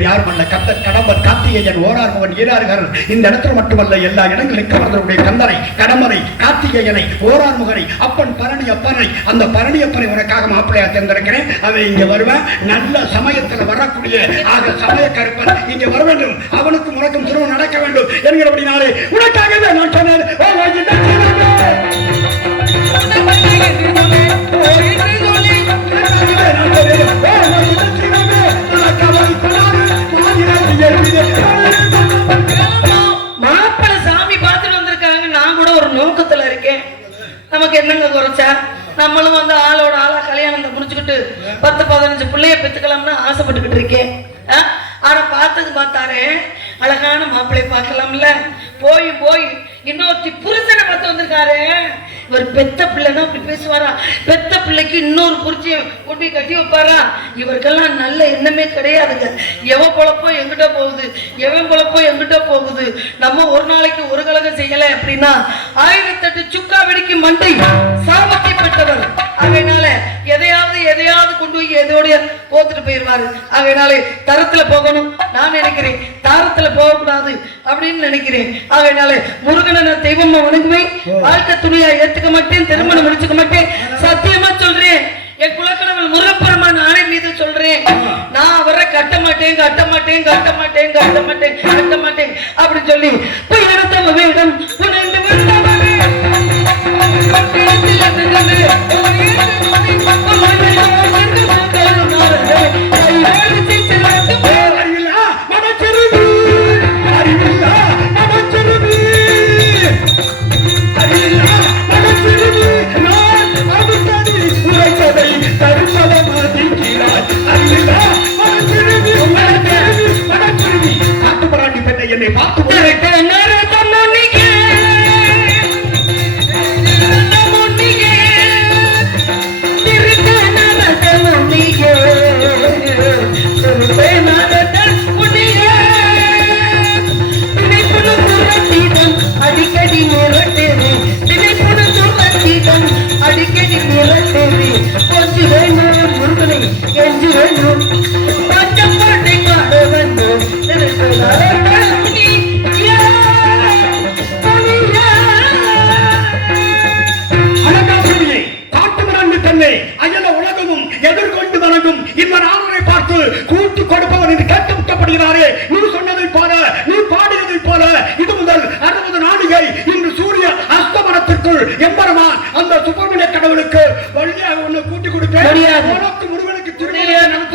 வேறு யாரும் அல்ல கத்தர் கடம்பர் கார்த்திகேயன் ஓரார்முகன் ஈராறுகாரன். இந்த இடத்துல மட்டுமல்ல எல்லா இடங்களிலும் கவர்ந்தருடைய கந்தனை கடம்பரை கார்த்திகேயனை ஓரார்முகனை அப்பன் பரணி அப்பனை அந்த பரணி அப்பனை உனக்காக மாப்பிள்ளையா தேர்ந்தெடுக்கிறேன். அவன் இங்க வருவேன். நல்ல சமயத்தில் வரக்கூடிய ஆக சமய கருப்பன் இங்க வர வேண்டும். அவனுக்கும் உனக்கும் திருமணம் நடக்க வேண்டும் என்கிறபடினாலே உனக்காகவே நான் சொன்னேன். மாப்பிள்ளை சாமி பார்த்துட்டு வந்திருக்காங்க. நான் கூட ஒரு நோக்கத்துல இருக்கேன். நமக்கு என்னங்க குறைச்சா நம்மளும் வந்து ஆளோட ஆளா கல்யாணத்தை முடிச்சுக்கிட்டு 10-15 பிள்ளைய பெத்துக்கலாம்னு ஆசைப்பட்டுக்கிட்டு இருக்கேன். ஆனா பார்த்தது பார்த்தாரு அழகான மாப்பிள்ளைய பார்க்கலாம்ல. போய் போய் இன்னொருத்தி புருஷனை பார்த்து வந்திருக்காரு. இவர் பெத்த பிள்ளைன்னா அப்படி பேசுவாரா? பெத்த பிள்ளைக்கு இன்னொரு புரிச்சிய கொண்டு கட்டி வைப்பாரா? இவருக்கெல்லாம் நல்ல எண்ணமே கிடையாதுங்க. எவன் பொழப்போ எங்கிட்ட போகுது, எவன் பொழப்போ எங்கிட்ட போகுது. நம்ம ஒரு நாளைக்கு ஒரு கலகம் செய்யல அப்படின்னா 1008 சுக்கா வெடிக்கு மண்டை சாபத்தை பெற்றவர். அதனால எதையாவது கொண்டு போய் எதோடைய போத்துட்டு போயிருவாரு. அதனால தரத்துல போகணும் நான் நினைக்கிறேன், தாரத்துல போகக்கூடாது அப்படின்னு நினைக்கிறேன். அதனால முருகனை நான் தெய்வமா வணங்குவேன். வாழ்க்கை துணியா ஏத்துக்க மாட்டேன், திருமணம் முடிச்சுக்க மாட்டேன். சத்தியமா சொல்றேன், என் குலக்கணவன் முருகப்பெருமான் ஆணை மீது சொல்றேன். நான் அவரை கட்ட மாட்டேன் அப்படின்னு சொல்லி போய் நடத்த வேணும். என்னை பார்த்து அடிக்கடி மிரட்டேறி கொஞ்சம் வேணும் முருகனை கெஞ்சு வேணும் பச்சை பாட்டை பாட வேண்டும். எதிர்கொண்டு வணங்கும் இந்த நாளை பார்த்து கூட்டு கொடுப்பவன் என்று கேட்டு விட்டப்படுகிறாரே. நீ சொன்னதை போல, நீ பாடியதை போல இது முதல் 60 நாளிகை இன்று சூரிய அஸ்தமனத்திற்குள் எம்பெருமான் அந்த சுப்பிரமணிய கடவுளுக்கு வழியாக ஒண்ணு கூட்டி கொடுப்பேன். உனக்கு முருகனுக்கு திருமணம்.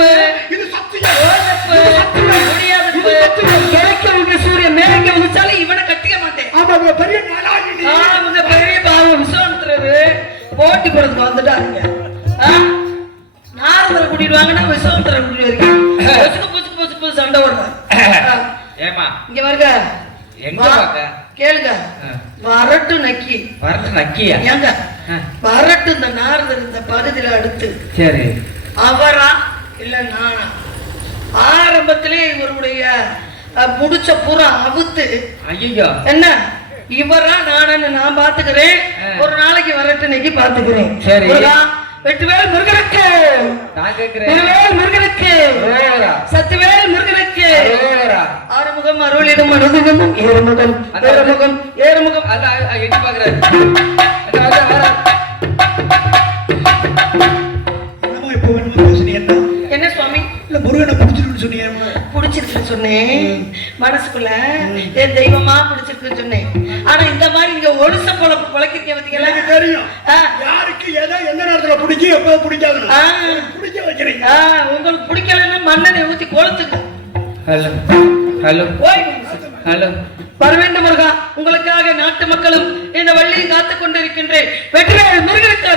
இது சத்தியம். சூரியன் மேலே வந்துச்சாலே இவனை கட்டிக்க மாட்டேன். ஆமா, பெரிய நாளாகி பெரிய பாவம் விஸ்வாமித்திரரு போட்டி போடுறதுக்கு வந்துட்டாருங்க. நாரதரை கூட்டிட்டு வாங்கன்னா விஸ்வாமித்திரரை கூட்டிட்டு வரீங்க. புசுக்கு சண்டை ஓடுறாங்க. ஏமா இங்க வருங்க, எங்க பாக்க கேளுங்க. வரட்டு நக்கியா ஏங்க வரட்டு இந்த நாரதர் இந்த பகுதியில அடுத்து சரி அவரா இல்ல நானா? ஆரம்பத்திலே இவருடைய முடிச்ச பூரா அவுத்து ஐயோ என்ன இவரா நானு நான் பாத்துக்கிறேன். ஒரு நாளைக்கு வரட்டு நக்கி பாத்துக்கிறேன். சரி வெட்டுவேல் முருகனுக்கு, முருகனுக்கு, சத்துவேல் முருகனுக்கு. ஆறுமுகம் அருளிடும் அனுதினமும் ஏறுமுகம் ஏறுமுகம் ஏறுமுகம். எட்டி பாக்குறாரு. என்ன சுவாமி? இல்ல முருகனை பிடிச்சிருக்குன்னு சொன்னீங்க. பிடிச்சிருக்குன்னு சொன்னேன் மனசுக்குள்ள, என் தெய்வமா பிடிச்சிருக்குன்னு சொன்னேன். ஆனா இந்த மாதிரி இங்க ஒழுச பொழைக்கிறீங்க பாத்தீங்களா? எனக்கு தெரியும் யாருக்கு எதை எந்த நேரத்துல பிடிக்கும் எப்ப பிடிக்காது பிடிக்க வைக்கிறீங்க. உங்களுக்கு பிடிக்கலன்னா மண்ணெண்ணை ஊத்தி கொளுத்துங்க. ஹலோ ஹலோ ஹலோ வர வேண்டும் முருகா. உங்களுக்காக நாட்டு மக்களும் இந்த வள்ளியை காத்துக் கொண்டிருக்கின்றேன். வெற்றிவேல் முருகனுக்கு